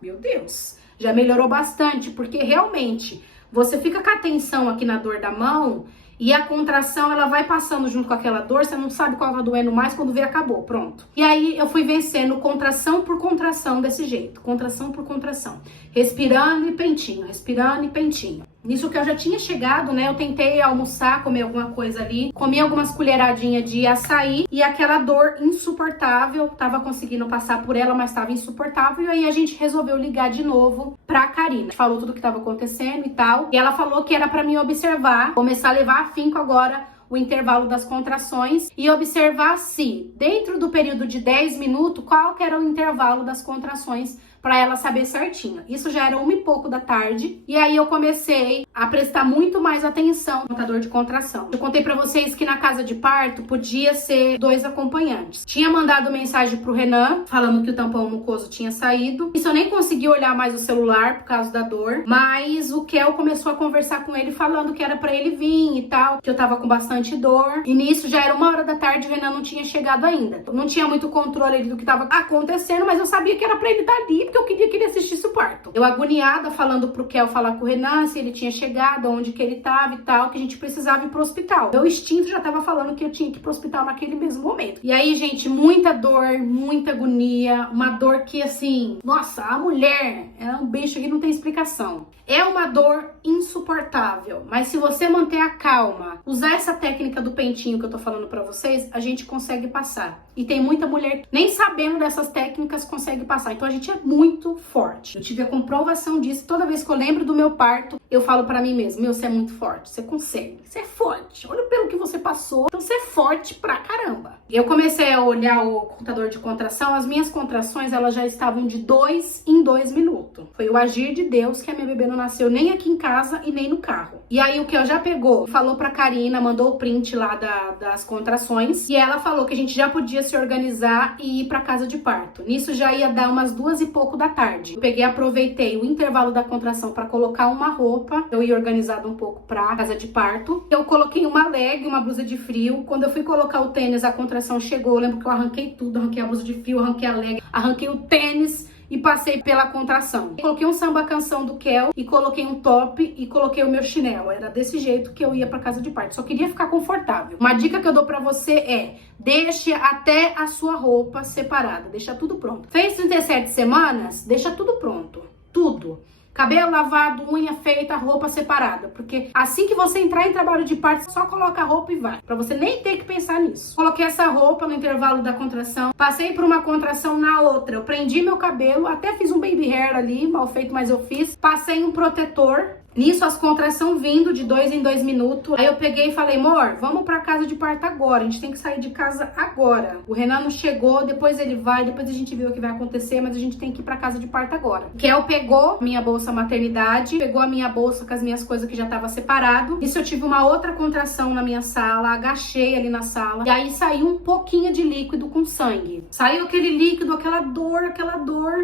meu Deus, já melhorou bastante, porque realmente você fica com a atenção aqui na dor da mão, e a contração, ela vai passando junto com aquela dor, você não sabe qual tá doendo mais, quando vê, acabou, pronto. E aí eu fui vencendo contração por contração desse jeito, contração por contração, respirando e pentinho, respirando e pentinho. Nisso que eu já tinha chegado, né, eu tentei almoçar, comer alguma coisa ali, comi algumas colheradinhas de açaí e aquela dor insuportável, tava conseguindo passar por ela, mas tava insuportável, e aí a gente resolveu ligar de novo pra Karina. Falou tudo o que tava acontecendo e tal, e ela falou que era pra mim observar, começar a levar afinco agora o intervalo das contrações e observar se, dentro do período de 10 minutos, qual que era o intervalo das contrações, pra ela saber certinho. Isso já era 1h pouco da tarde. E aí eu comecei a prestar muito mais atenção no contador de contração. Eu contei pra vocês que na casa de parto podia ser 2 acompanhantes. Tinha mandado mensagem pro Renan falando que o tampão mucoso tinha saído. Isso eu nem consegui olhar mais o celular por causa da dor. Mas o Kel começou a conversar com ele falando que era pra ele vir e tal, que eu tava com bastante dor. E nisso já era 1h da tarde, o Renan não tinha chegado ainda. Eu não tinha muito controle ali do que tava acontecendo, mas eu sabia que era pra ele estar ali, porque eu queria que ele assistisse o parto. Eu agoniada falando pro Kel falar com o Renan se ele tinha chegado, onde que ele tava e tal, que a gente precisava ir pro hospital. Meu instinto já tava falando que eu tinha que ir pro hospital naquele mesmo momento. E aí, gente, muita dor, muita agonia, uma dor que assim, nossa, a mulher é um bicho que não tem explicação. É uma dor insuportável, mas se você manter a calma, usar essa técnica do pentinho que eu tô falando pra vocês, a gente consegue passar. E tem muita mulher que nem sabendo dessas técnicas consegue passar. Então a gente é muito forte. Eu tive a comprovação disso. Toda vez que eu lembro do meu parto, eu falo pra mim mesmo, meu, você é muito forte, você consegue, você é forte. Olha pelo que você passou, então você é forte pra caramba. Eu comecei a olhar o contador de contração, as minhas contrações, elas já estavam de 2 em 2 minutos. Foi o agir de Deus que a minha bebê não nasceu nem aqui em casa e nem no carro. E aí o que eu já pegou, falou pra Karina, mandou o print lá das contrações, e ela falou que a gente já podia se organizar e ir pra casa de parto. Nisso já ia dar umas 2h pouco da tarde. Eu peguei, aproveitei o intervalo da contração pra colocar uma roupa, eu ia organizado um pouco pra casa de parto. Eu coloquei uma leg, uma blusa de frio. Quando eu fui colocar o tênis, a contração chegou. Eu lembro que eu arranquei tudo, arranquei a blusa de frio, arranquei a leg, arranquei o tênis e passei pela contração. Coloquei um samba canção do Kel e coloquei um top e coloquei o meu chinelo. Era desse jeito que eu ia pra casa de parto. Só queria ficar confortável. Uma dica que eu dou pra você é: deixe até a sua roupa separada. Deixa tudo pronto. Fez 37 semanas? Deixa tudo pronto. Tudo. Cabelo lavado, unha feita, roupa separada. Porque assim que você entrar em trabalho de parto, só coloca a roupa e vai. Pra você nem ter que pensar nisso. Coloquei essa roupa no intervalo da contração. Passei por uma contração na outra. Eu prendi meu cabelo, até fiz um baby hair ali, mal feito, mas eu fiz. Passei um protetor. Nisso, as contrações vindo de 2 em 2 minutos. Aí eu peguei e falei, amor, vamos pra casa de parto agora. A gente tem que sair de casa agora. O Renan não chegou, depois ele vai, depois a gente vê o que vai acontecer, mas a gente tem que ir pra casa de parto agora. O Kel pegou minha bolsa maternidade, pegou a minha bolsa com as minhas coisas que já tava separado. Nisso eu tive uma outra contração na minha sala, agachei ali na sala. E aí saiu um pouquinho de líquido com sangue. Saiu aquele líquido, aquela dor.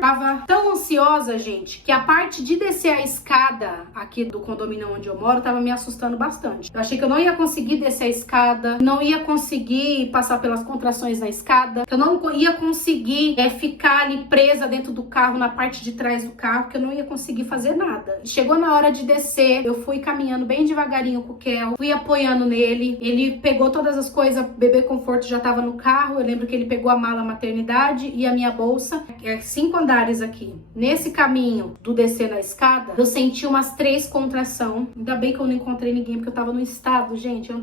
Tava tão ansiosa, gente, que a parte de descer a escada aqui do condomínio onde eu moro tava me assustando bastante. Eu achei que eu não ia conseguir descer a escada, não ia conseguir passar pelas contrações na escada, que eu não ia conseguir ficar ali presa dentro do carro, na parte de trás do carro, que eu não ia conseguir fazer nada. Chegou na hora de descer, eu fui caminhando bem devagarinho com o Kel, fui apoiando nele, ele pegou todas as coisas, bebê conforto já tava no carro, eu lembro que ele pegou a mala maternidade e a minha bolsa, 5 andares aqui. Nesse caminho do descer na escada, eu senti umas 3 contração. Ainda bem que eu não encontrei ninguém, porque eu tava no estado, gente. Eu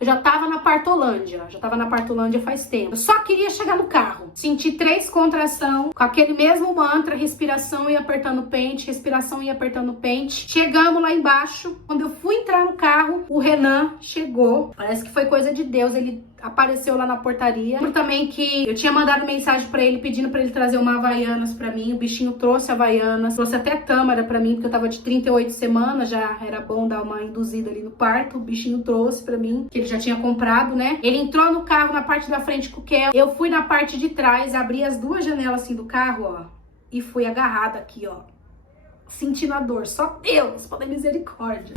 já tava na Partolândia. Já tava na Partolândia faz tempo. Eu só queria chegar no carro. Senti 3 contração, com aquele mesmo mantra, respiração e apertando o pente, respiração e apertando o pente. Chegamos lá embaixo. Quando eu fui entrar no carro, o Renan chegou. Parece que foi coisa de Deus. Ele apareceu lá na portaria. Eu também que eu tinha mandado mensagem pra ele pedindo pra ele trazer uma Havaianas pra mim. O bichinho trouxe Havaianas, trouxe até Tâmara pra mim, porque eu tava de 38 semanas, já era bom dar uma induzida ali no parto. O bichinho trouxe pra mim, que ele já tinha comprado, né? Ele entrou no carro na parte da frente com o Kel. Eu fui na parte de trás, abri as 2 janelas assim do carro, ó, e fui agarrada aqui, ó, sentindo a dor. Só Deus pode ter misericórdia.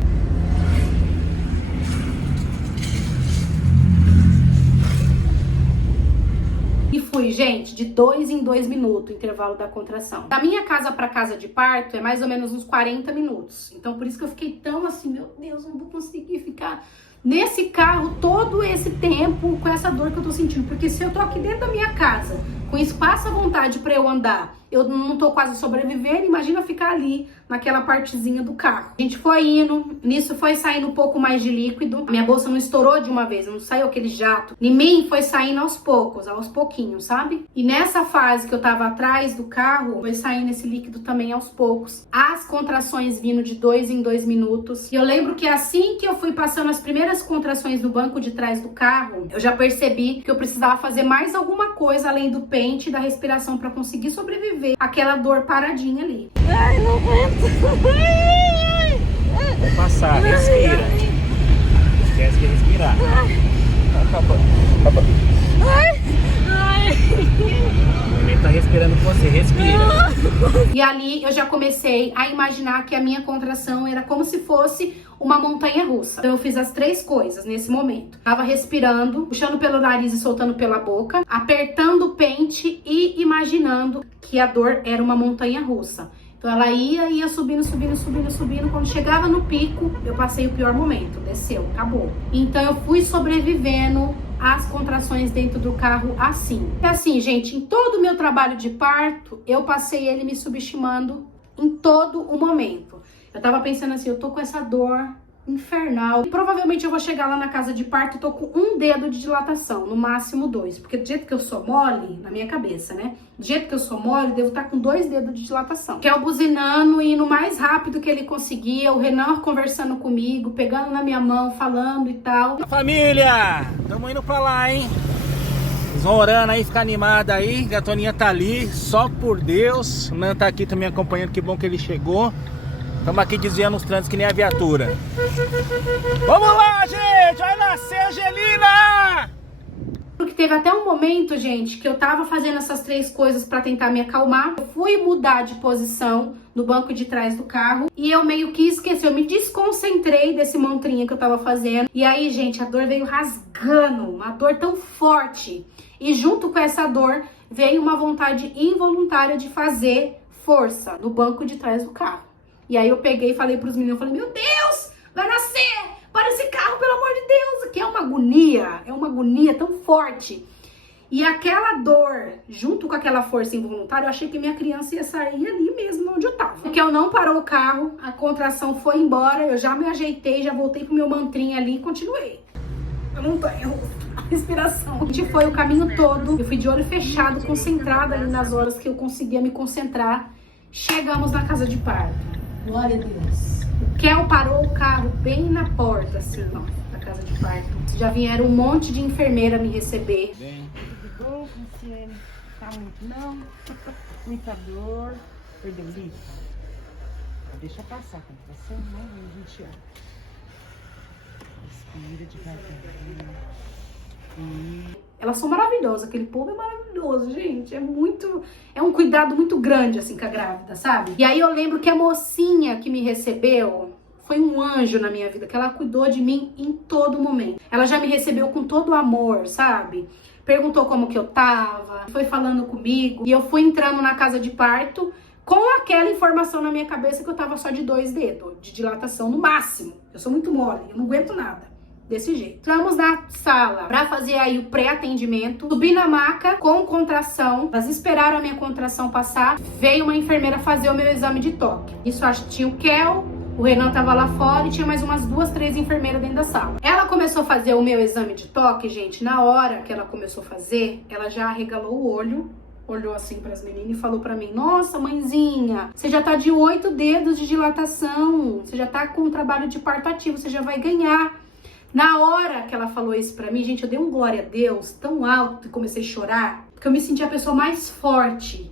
E fui, gente, de 2 em 2 minutos, intervalo da contração. Da minha casa pra casa de parto é mais ou menos uns 40 minutos. Então, por isso que eu fiquei tão assim, meu Deus, não vou conseguir ficar nesse carro todo esse tempo com essa dor que eu tô sentindo. Porque se eu tô aqui dentro da minha casa, com espaço à vontade pra eu andar, eu não tô quase sobrevivendo, imagina ficar ali naquela partezinha do carro. A gente foi indo, nisso foi saindo um pouco mais de líquido. Minha bolsa não estourou de uma vez, não saiu aquele jato. Em mim foi saindo aos poucos, aos pouquinhos, sabe? E nessa fase que eu tava atrás do carro, foi saindo esse líquido também aos poucos. As contrações vindo de 2 em 2 minutos. E eu lembro que assim que eu fui passando as primeiras contrações no banco de trás do carro, eu já percebi que eu precisava fazer mais alguma coisa além do pente e da respiração para conseguir sobreviver àquela dor paradinha ali. Ai, não aguento. Vai passar, respira. Esquece de respirar. Acabou. O neném tá respirando com você, respira. E ali eu já comecei a imaginar que a minha contração era como se fosse uma montanha russa. Então eu fiz as 3 coisas nesse momento. Tava respirando, puxando pelo nariz e soltando pela boca, apertando o pente e imaginando que a dor era uma montanha russa. Então ela ia subindo. Quando chegava no pico, eu passei o pior momento. Desceu, acabou. Então eu fui sobrevivendo às contrações dentro do carro assim. É assim, gente, em todo o meu trabalho de parto, eu passei ele me subestimando em todo o momento. Eu tava pensando assim, eu tô com essa dor infernal. E provavelmente eu vou chegar lá na casa de parto e tô com 1 dedo de dilatação, no máximo 2. Porque do jeito que eu sou mole, na minha cabeça, né? Do jeito que eu sou mole, devo estar com 2 dedos de dilatação. Que é o buzinando e indo mais rápido que ele conseguia, o Renan conversando comigo, pegando na minha mão, falando e tal. Família, tamo indo pra lá, hein? Vocês vão orando aí, ficar animada aí. Gatoninha tá ali, só por Deus. O Nan tá aqui também acompanhando, que bom que ele chegou. Estamos aqui desviando os trânsitos que nem a viatura. Vamos lá, gente! Vai nascer a Angelina! Porque teve até um momento, gente, que eu tava fazendo essas 3 coisas pra tentar me acalmar. Eu fui mudar de posição no banco de trás do carro e eu meio que esqueci, eu me desconcentrei desse mantrinha que eu tava fazendo. E aí, gente, a dor veio rasgando, uma dor tão forte. E junto com essa dor veio uma vontade involuntária de fazer força no banco de trás do carro. E aí eu peguei e falei pros meninos, eu falei, meu Deus, vai nascer, para esse carro, pelo amor de Deus, que é uma agonia tão forte. E aquela dor, junto com aquela força involuntária, eu achei que minha criança ia sair ali mesmo, onde eu tava. Porque eu não parou o carro, a contração foi embora, eu já me ajeitei, já voltei pro meu mantrinha ali e continuei. Eu não tenho a respiração. A gente foi o caminho todo, eu fui de olho fechado, concentrada ali nas horas que eu conseguia me concentrar. Chegamos na casa de parto. Glória a Deus. O Kel parou o carro bem na porta, assim, ó, da casa de parto. Já vieram um monte de enfermeira me receber. Tudo bom, Luciane? Tá muito não? Muita dor. Perdeu o líquido? Deixa passar a contração, né? A gente respira devagar. Elas são maravilhosas, aquele povo é maravilhoso, gente. É um cuidado muito grande, assim, com a grávida, sabe? E aí eu lembro que a mocinha que me recebeu foi um anjo na minha vida, que ela cuidou de mim em todo momento. Ela já me recebeu com todo o amor, sabe? Perguntou como que eu tava, foi falando comigo. E eu fui entrando na casa de parto com aquela informação na minha cabeça que eu tava só de 2 dedos de dilatação no máximo. Eu sou muito mole, eu não aguento nada. Desse jeito. Entramos na sala pra fazer aí o pré-atendimento. Subi na maca com contração. Elas esperaram a minha contração passar. Veio uma enfermeira fazer o meu exame de toque. Isso, acho que tinha o Kel, o Renan tava lá fora e tinha mais umas 2, 3 enfermeiras dentro da sala. Ela começou a fazer o meu exame de toque, gente. Na hora que ela começou a fazer, ela já arregalou o olho. Olhou assim para as meninas e falou para mim, nossa, mãezinha, você já tá de 8 dedos de dilatação. Você já tá com um trabalho de parto ativo, você já vai ganhar. Na hora que ela falou isso pra mim, gente, eu dei um glória a Deus tão alto e comecei a chorar, porque eu me senti a pessoa mais forte.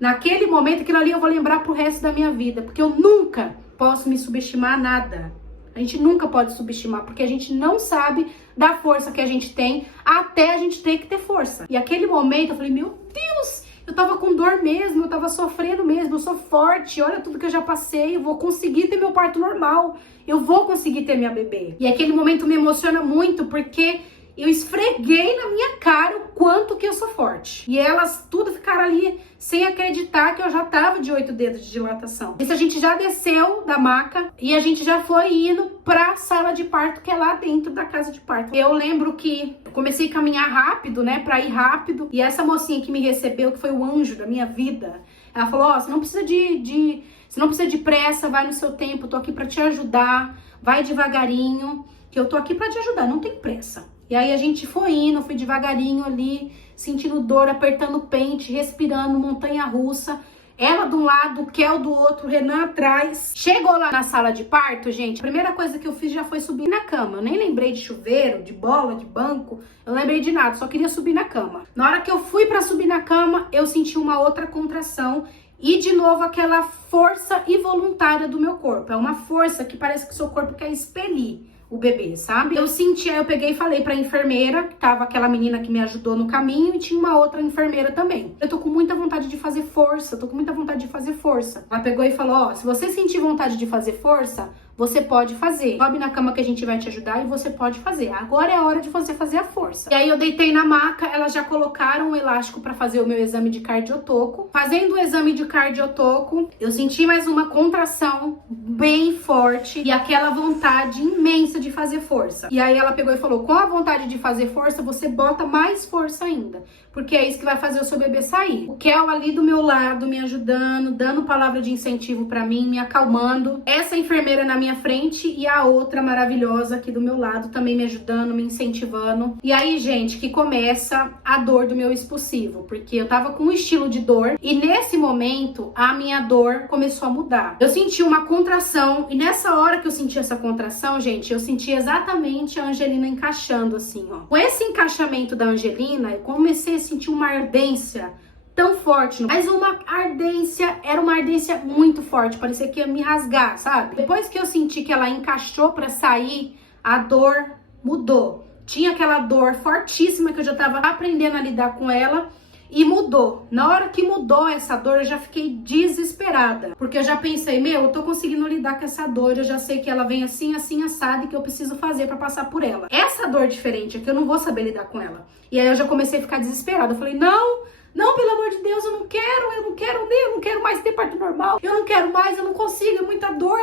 Naquele momento, aquilo ali eu vou lembrar pro resto da minha vida, porque eu nunca posso me subestimar a nada. A gente nunca pode subestimar, porque a gente não sabe da força que a gente tem até a gente ter que ter força. E aquele momento eu falei, meu Deus, eu tava com dor mesmo, eu tava sofrendo mesmo, eu sou forte, olha tudo que eu já passei, eu vou conseguir ter meu parto normal, eu vou conseguir ter minha bebê. E aquele momento me emociona muito, porque eu esfreguei na minha cara o quanto que eu sou forte. E elas tudo ficaram ali sem acreditar que eu já tava de 8 dedos de dilatação. Isso a gente já desceu da maca e a gente já foi indo pra sala de parto, que é lá dentro da casa de parto. Eu lembro que eu comecei a caminhar rápido, né, pra ir rápido. E essa mocinha que me recebeu, que foi o anjo da minha vida, Ela falou, ó, você não precisa você não precisa de pressa, vai no seu tempo, tô aqui pra te ajudar, vai devagarinho, que eu tô aqui pra te ajudar, não tem pressa. E aí a gente foi indo, fui devagarinho ali, sentindo dor, apertando o pente, respirando, montanha-russa. Ela de um lado, o Kel do outro, o Renan atrás. Chegou lá na sala de parto, gente, a primeira coisa que eu fiz já foi subir na cama. Eu nem lembrei de chuveiro, de bola, de banco, eu não lembrei de nada, só queria subir na cama. Na hora que eu fui pra subir na cama, eu senti uma outra contração e de novo aquela força involuntária do meu corpo. É uma força que parece que o seu corpo quer expelir o bebê, sabe? Eu senti, aí eu peguei e falei pra enfermeira, que tava aquela menina que me ajudou no caminho, e tinha uma outra enfermeira também. Eu tô com muita vontade de fazer força, tô com muita vontade de fazer força. Ela pegou e falou, ó, se você sentir vontade de fazer força, você pode fazer. Sobe na cama que a gente vai te ajudar e você pode fazer. Agora é a hora de você fazer a força. E aí eu deitei na maca, elas já colocaram um elástico pra fazer o meu exame de cardiotoco. Fazendo o exame de cardiotoco, eu senti mais uma contração bem forte e aquela vontade imensa de fazer força. E aí ela pegou e falou, com a vontade de fazer força, você bota mais força ainda. Porque é isso que vai fazer o seu bebê sair. O Kel ali do meu lado, me ajudando, dando palavra de incentivo pra mim, me acalmando. Essa enfermeira na minha frente e a outra maravilhosa aqui do meu lado, também me ajudando, me incentivando. E aí, gente, que começa a dor do meu expulsivo. Porque eu tava com um estilo de dor e nesse momento, a minha dor começou a mudar. Eu senti uma contração e nessa hora que eu senti essa contração, gente, eu senti exatamente a Angelina encaixando assim, ó. Com esse encaixamento da Angelina, eu comecei a sentir uma ardência tão forte, mas uma ardência, era uma ardência muito forte, parecia que ia me rasgar, sabe? Depois que eu senti que ela encaixou pra sair, a dor mudou. Tinha aquela dor fortíssima que eu já tava aprendendo a lidar com ela e mudou. Na hora que mudou essa dor, eu já fiquei desesperada, porque eu já pensei, meu, eu tô conseguindo lidar com essa dor, eu já sei que ela vem assim, assim, assada e que eu preciso fazer pra passar por ela. Essa dor diferente aqui, eu não vou saber lidar com ela. E aí eu já comecei a ficar desesperada. Eu falei, não, pelo amor de Deus, eu não quero mais ter parto normal. Eu não quero mais, eu não consigo, é muita dor.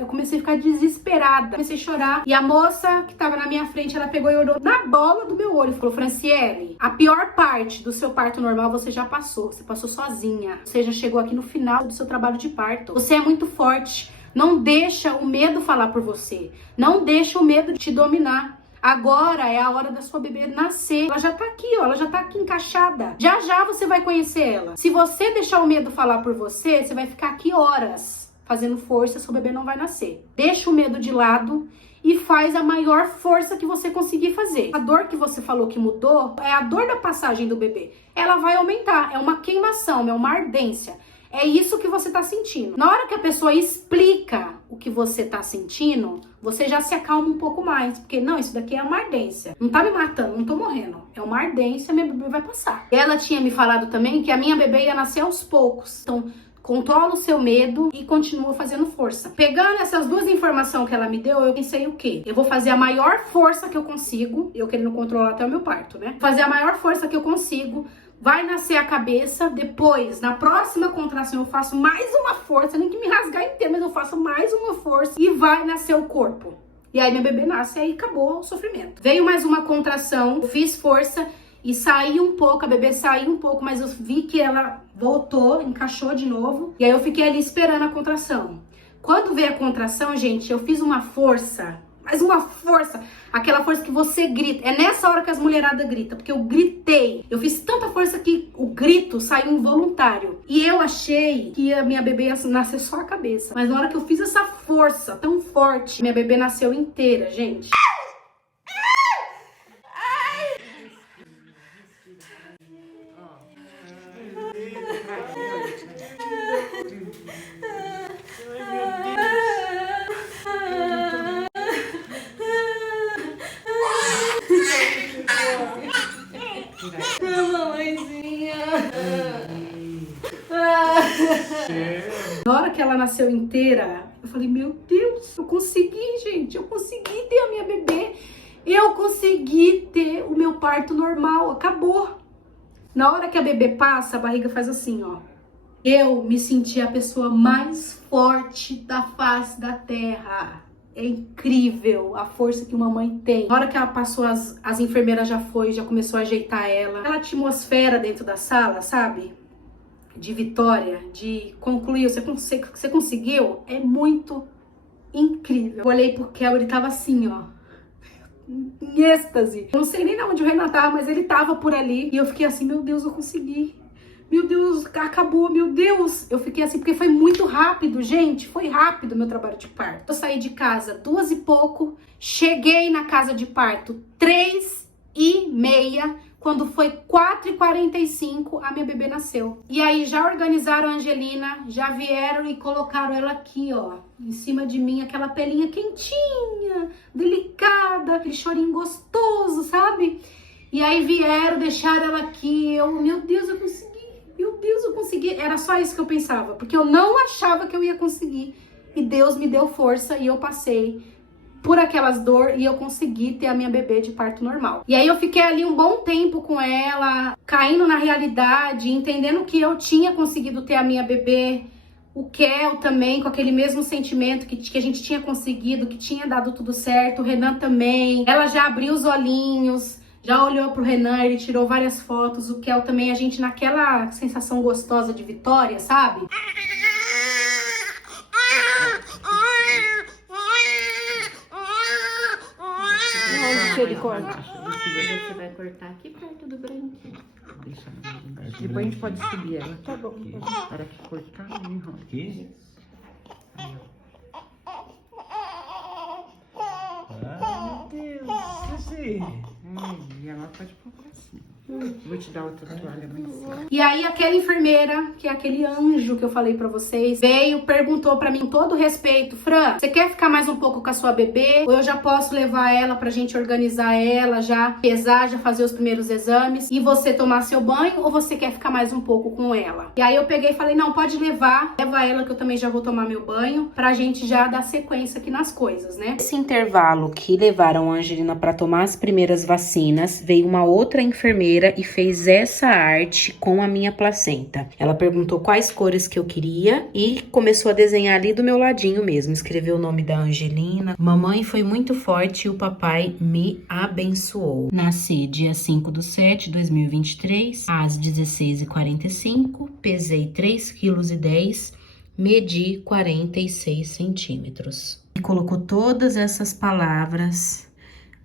Eu comecei a ficar desesperada, comecei a chorar. E a moça que tava na minha frente, ela pegou e olhou na bola do meu olho e falou, Franciele, a pior parte do seu parto normal você já passou. Você passou sozinha. Você já chegou aqui no final do seu trabalho de parto. Você é muito forte. Não deixa o medo falar por você. Não deixa o medo te dominar. Agora é a hora da sua bebê nascer. Ela já tá aqui, ó. Ela já tá aqui encaixada. Já já você vai conhecer ela. Se você deixar o medo falar por você, você vai ficar aqui horas fazendo força, seu bebê não vai nascer. Deixa o medo de lado e faz a maior força que você conseguir fazer. A dor que você falou que mudou é a dor da passagem do bebê. Ela vai aumentar. É uma queimação, é uma ardência. É isso que você tá sentindo. Na hora que a pessoa explica o que você tá sentindo, você já se acalma um pouco mais. Porque, não, isso daqui é uma ardência. Não tá me matando, não tô morrendo. É uma ardência, minha bebê vai passar. Ela tinha me falado também que a minha bebê ia nascer aos poucos. Então, controla o seu medo e continua fazendo força. Pegando essas duas informações que ela me deu, eu pensei o quê? Eu vou fazer a maior força que eu consigo. Eu querendo controlar até o meu parto, né? Fazer a maior força que eu consigo. Vai nascer a cabeça, depois, na próxima contração, eu faço mais uma força, nem que me rasgar inteiro, mas eu faço mais uma força e vai nascer o corpo. E aí minha bebê nasce e aí acabou o sofrimento. Veio mais uma contração, eu fiz força e saí um pouco, a bebê saiu um pouco, mas eu vi que ela voltou, encaixou de novo. E aí eu fiquei ali esperando a contração. Quando veio a contração, gente, eu fiz uma força, mas uma força, aquela força que você grita. É nessa hora que as mulheradas gritam, porque eu gritei. Eu fiz tanta força que o grito saiu involuntário. E eu achei que a minha bebê ia nascer só a cabeça. Mas na hora que eu fiz essa força tão forte, minha bebê nasceu inteira, gente. Na hora que ela nasceu inteira, eu falei, meu Deus, eu consegui, gente, eu consegui ter a minha bebê, eu consegui ter o meu parto normal, acabou. Na hora que a bebê passa, a barriga faz assim, ó. Eu me senti a pessoa mais forte da face da terra. É incrível a força que uma mãe tem. Na hora que ela passou, as enfermeiras já começou a ajeitar ela. Aquela atmosfera dentro da sala, sabe? de vitória, de concluir, você conseguiu, é muito incrível. Eu olhei pro Kel, ele tava assim, ó, em êxtase. Eu não sei nem onde o Renan tava, mas ele tava por ali. E eu fiquei assim, meu Deus, eu consegui. Meu Deus, acabou, meu Deus. Eu fiquei assim, porque foi muito rápido, gente. Foi rápido o meu trabalho de parto. Eu saí de casa 2 e pouco, cheguei na casa de parto 3h30. Quando foi 4h45, a minha bebê nasceu. E aí já organizaram a Angelina, já vieram e colocaram ela aqui, ó, em cima de mim, aquela pelinha quentinha, delicada, aquele chorinho gostoso, sabe? E aí vieram, deixaram ela aqui, meu Deus, eu consegui. Meu Deus, eu consegui. Era só isso que eu pensava, porque eu não achava que eu ia conseguir. E Deus me deu força e eu passei por aquelas dores e eu consegui ter a minha bebê de parto normal. E aí eu fiquei ali um bom tempo com ela, caindo na realidade, entendendo que eu tinha conseguido ter a minha bebê, o Kel também, com aquele mesmo sentimento que a gente tinha conseguido, que tinha dado tudo certo, o Renan também. Ela já abriu os olhinhos, já olhou pro Renan, ele tirou várias fotos, o Kel também, a gente naquela sensação gostosa de vitória, sabe? Ele corta. Você vai cortar aqui perto do branquinho. Depois a gente pode subir ela. Tá bom. Para que cortar ali, ó. Aqui. Meu Deus. E ela pode pôr pra cima. Vou te dar outra toalha mais. E aí aquela enfermeira, que é aquele anjo que eu falei pra vocês, veio, perguntou pra mim com todo respeito: Fran, você quer ficar mais um pouco com a sua bebê? Ou eu já posso levar ela pra gente organizar ela, já pesar, já fazer os primeiros exames e você tomar seu banho? Ou você quer ficar mais um pouco com ela? E aí eu peguei e falei: não, pode levar, leva ela que eu também já vou tomar meu banho, pra gente já dar sequência aqui nas coisas, né? Nesse intervalo que levaram a Angelina para tomar as primeiras vacinas, veio uma outra enfermeira e fez essa arte com a minha placenta. Ela perguntou quais cores que eu queria e começou a desenhar ali do meu ladinho mesmo. Escreveu o nome da Angelina. Mamãe foi muito forte e o papai me abençoou. Nasci dia 5/7/2023, às 16h45, pesei 3,10 kg, medi 46 centímetros. E colocou todas essas palavras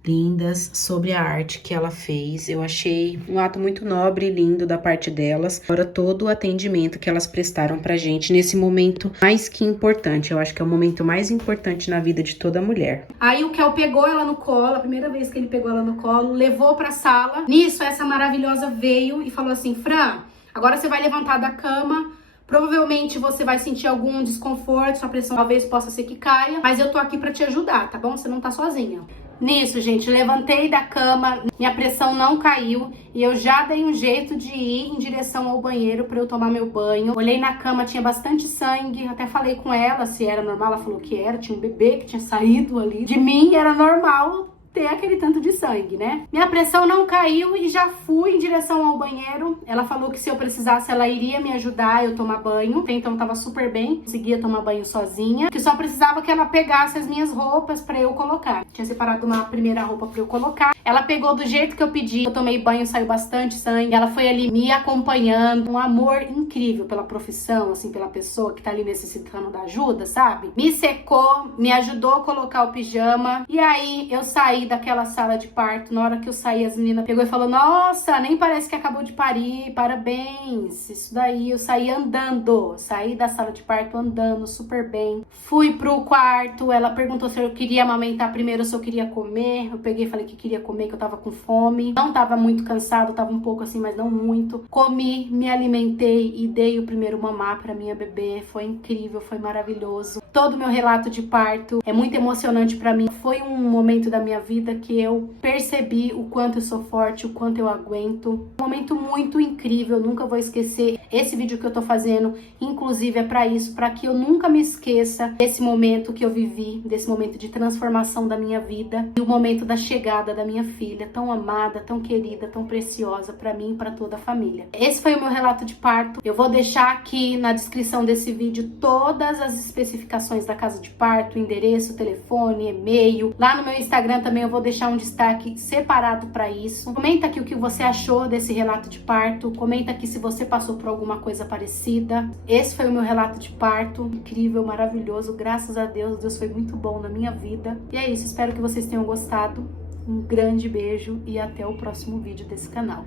lindas sobre a arte que ela fez. Eu achei um ato muito nobre e lindo da parte delas, fora todo o atendimento que elas prestaram pra gente nesse momento mais que importante. Eu acho que é o momento mais importante na vida de toda mulher. Aí o Kel pegou ela no colo, a primeira vez que ele pegou ela no colo, levou pra sala. Nisso, essa maravilhosa veio e falou assim: Fran, agora você vai levantar da cama. Provavelmente você vai sentir algum desconforto, sua pressão talvez possa ser que caia, mas eu tô aqui pra te ajudar, tá bom? Você não tá sozinha. Nisso, gente, levantei da cama, minha pressão não caiu e eu já dei um jeito de ir em direção ao banheiro pra eu tomar meu banho. Olhei na cama, tinha bastante sangue, até falei com ela se era normal, ela falou que era, tinha um bebê que tinha saído ali. De mim era normal ter aquele tanto de sangue, né? Minha pressão não caiu e já fui em direção ao banheiro. Ela falou que se eu precisasse, ela iria me ajudar a eu tomar banho. Então tava super bem, conseguia tomar banho sozinha. Que só precisava que ela pegasse as minhas roupas pra eu colocar. Tinha separado uma primeira roupa pra eu colocar. Ela pegou do jeito que eu pedi. Eu tomei banho, saiu bastante sangue. Ela foi ali me acompanhando. Um amor incrível pela profissão, assim, pela pessoa que tá ali necessitando da ajuda, sabe? Me secou, me ajudou a colocar o pijama. E aí eu saí daquela sala de parto. Na hora que eu saí, as meninas pegou e falou: nossa, nem parece que acabou de parir, parabéns. Isso daí, eu saí andando, saí da sala de parto andando super bem. Fui pro quarto, ela perguntou se eu queria amamentar primeiro ou se eu queria comer. Eu peguei e falei que queria comer, que eu tava com fome. Não tava muito cansado, tava um pouco assim, mas não muito. Comi, me alimentei e dei o primeiro mamar pra minha bebê. Foi incrível, foi maravilhoso. Todo o meu relato de parto é muito emocionante pra mim. Foi um momento da minha vida que eu percebi o quanto eu sou forte, o quanto eu aguento. Um momento muito incrível, nunca vou esquecer. Esse vídeo que eu tô fazendo, inclusive, é pra isso, pra que eu nunca me esqueça desse momento que eu vivi, desse momento de transformação da minha vida e o momento da chegada da minha filha, tão amada, tão querida, tão preciosa para mim e para toda a família. Esse foi o meu relato de parto. Eu vou deixar aqui na descrição desse vídeo todas as especificações da casa de parto, endereço, telefone, e-mail. Lá no meu Instagram também eu vou deixar um destaque separado para isso. Comenta aqui o que você achou desse relato de parto. Comenta aqui se você passou por alguma coisa parecida. Esse foi o meu relato de parto. Incrível, maravilhoso. Graças a Deus, Deus foi muito bom na minha vida. E é isso, espero que vocês tenham gostado. Um grande beijo e até o próximo vídeo desse canal.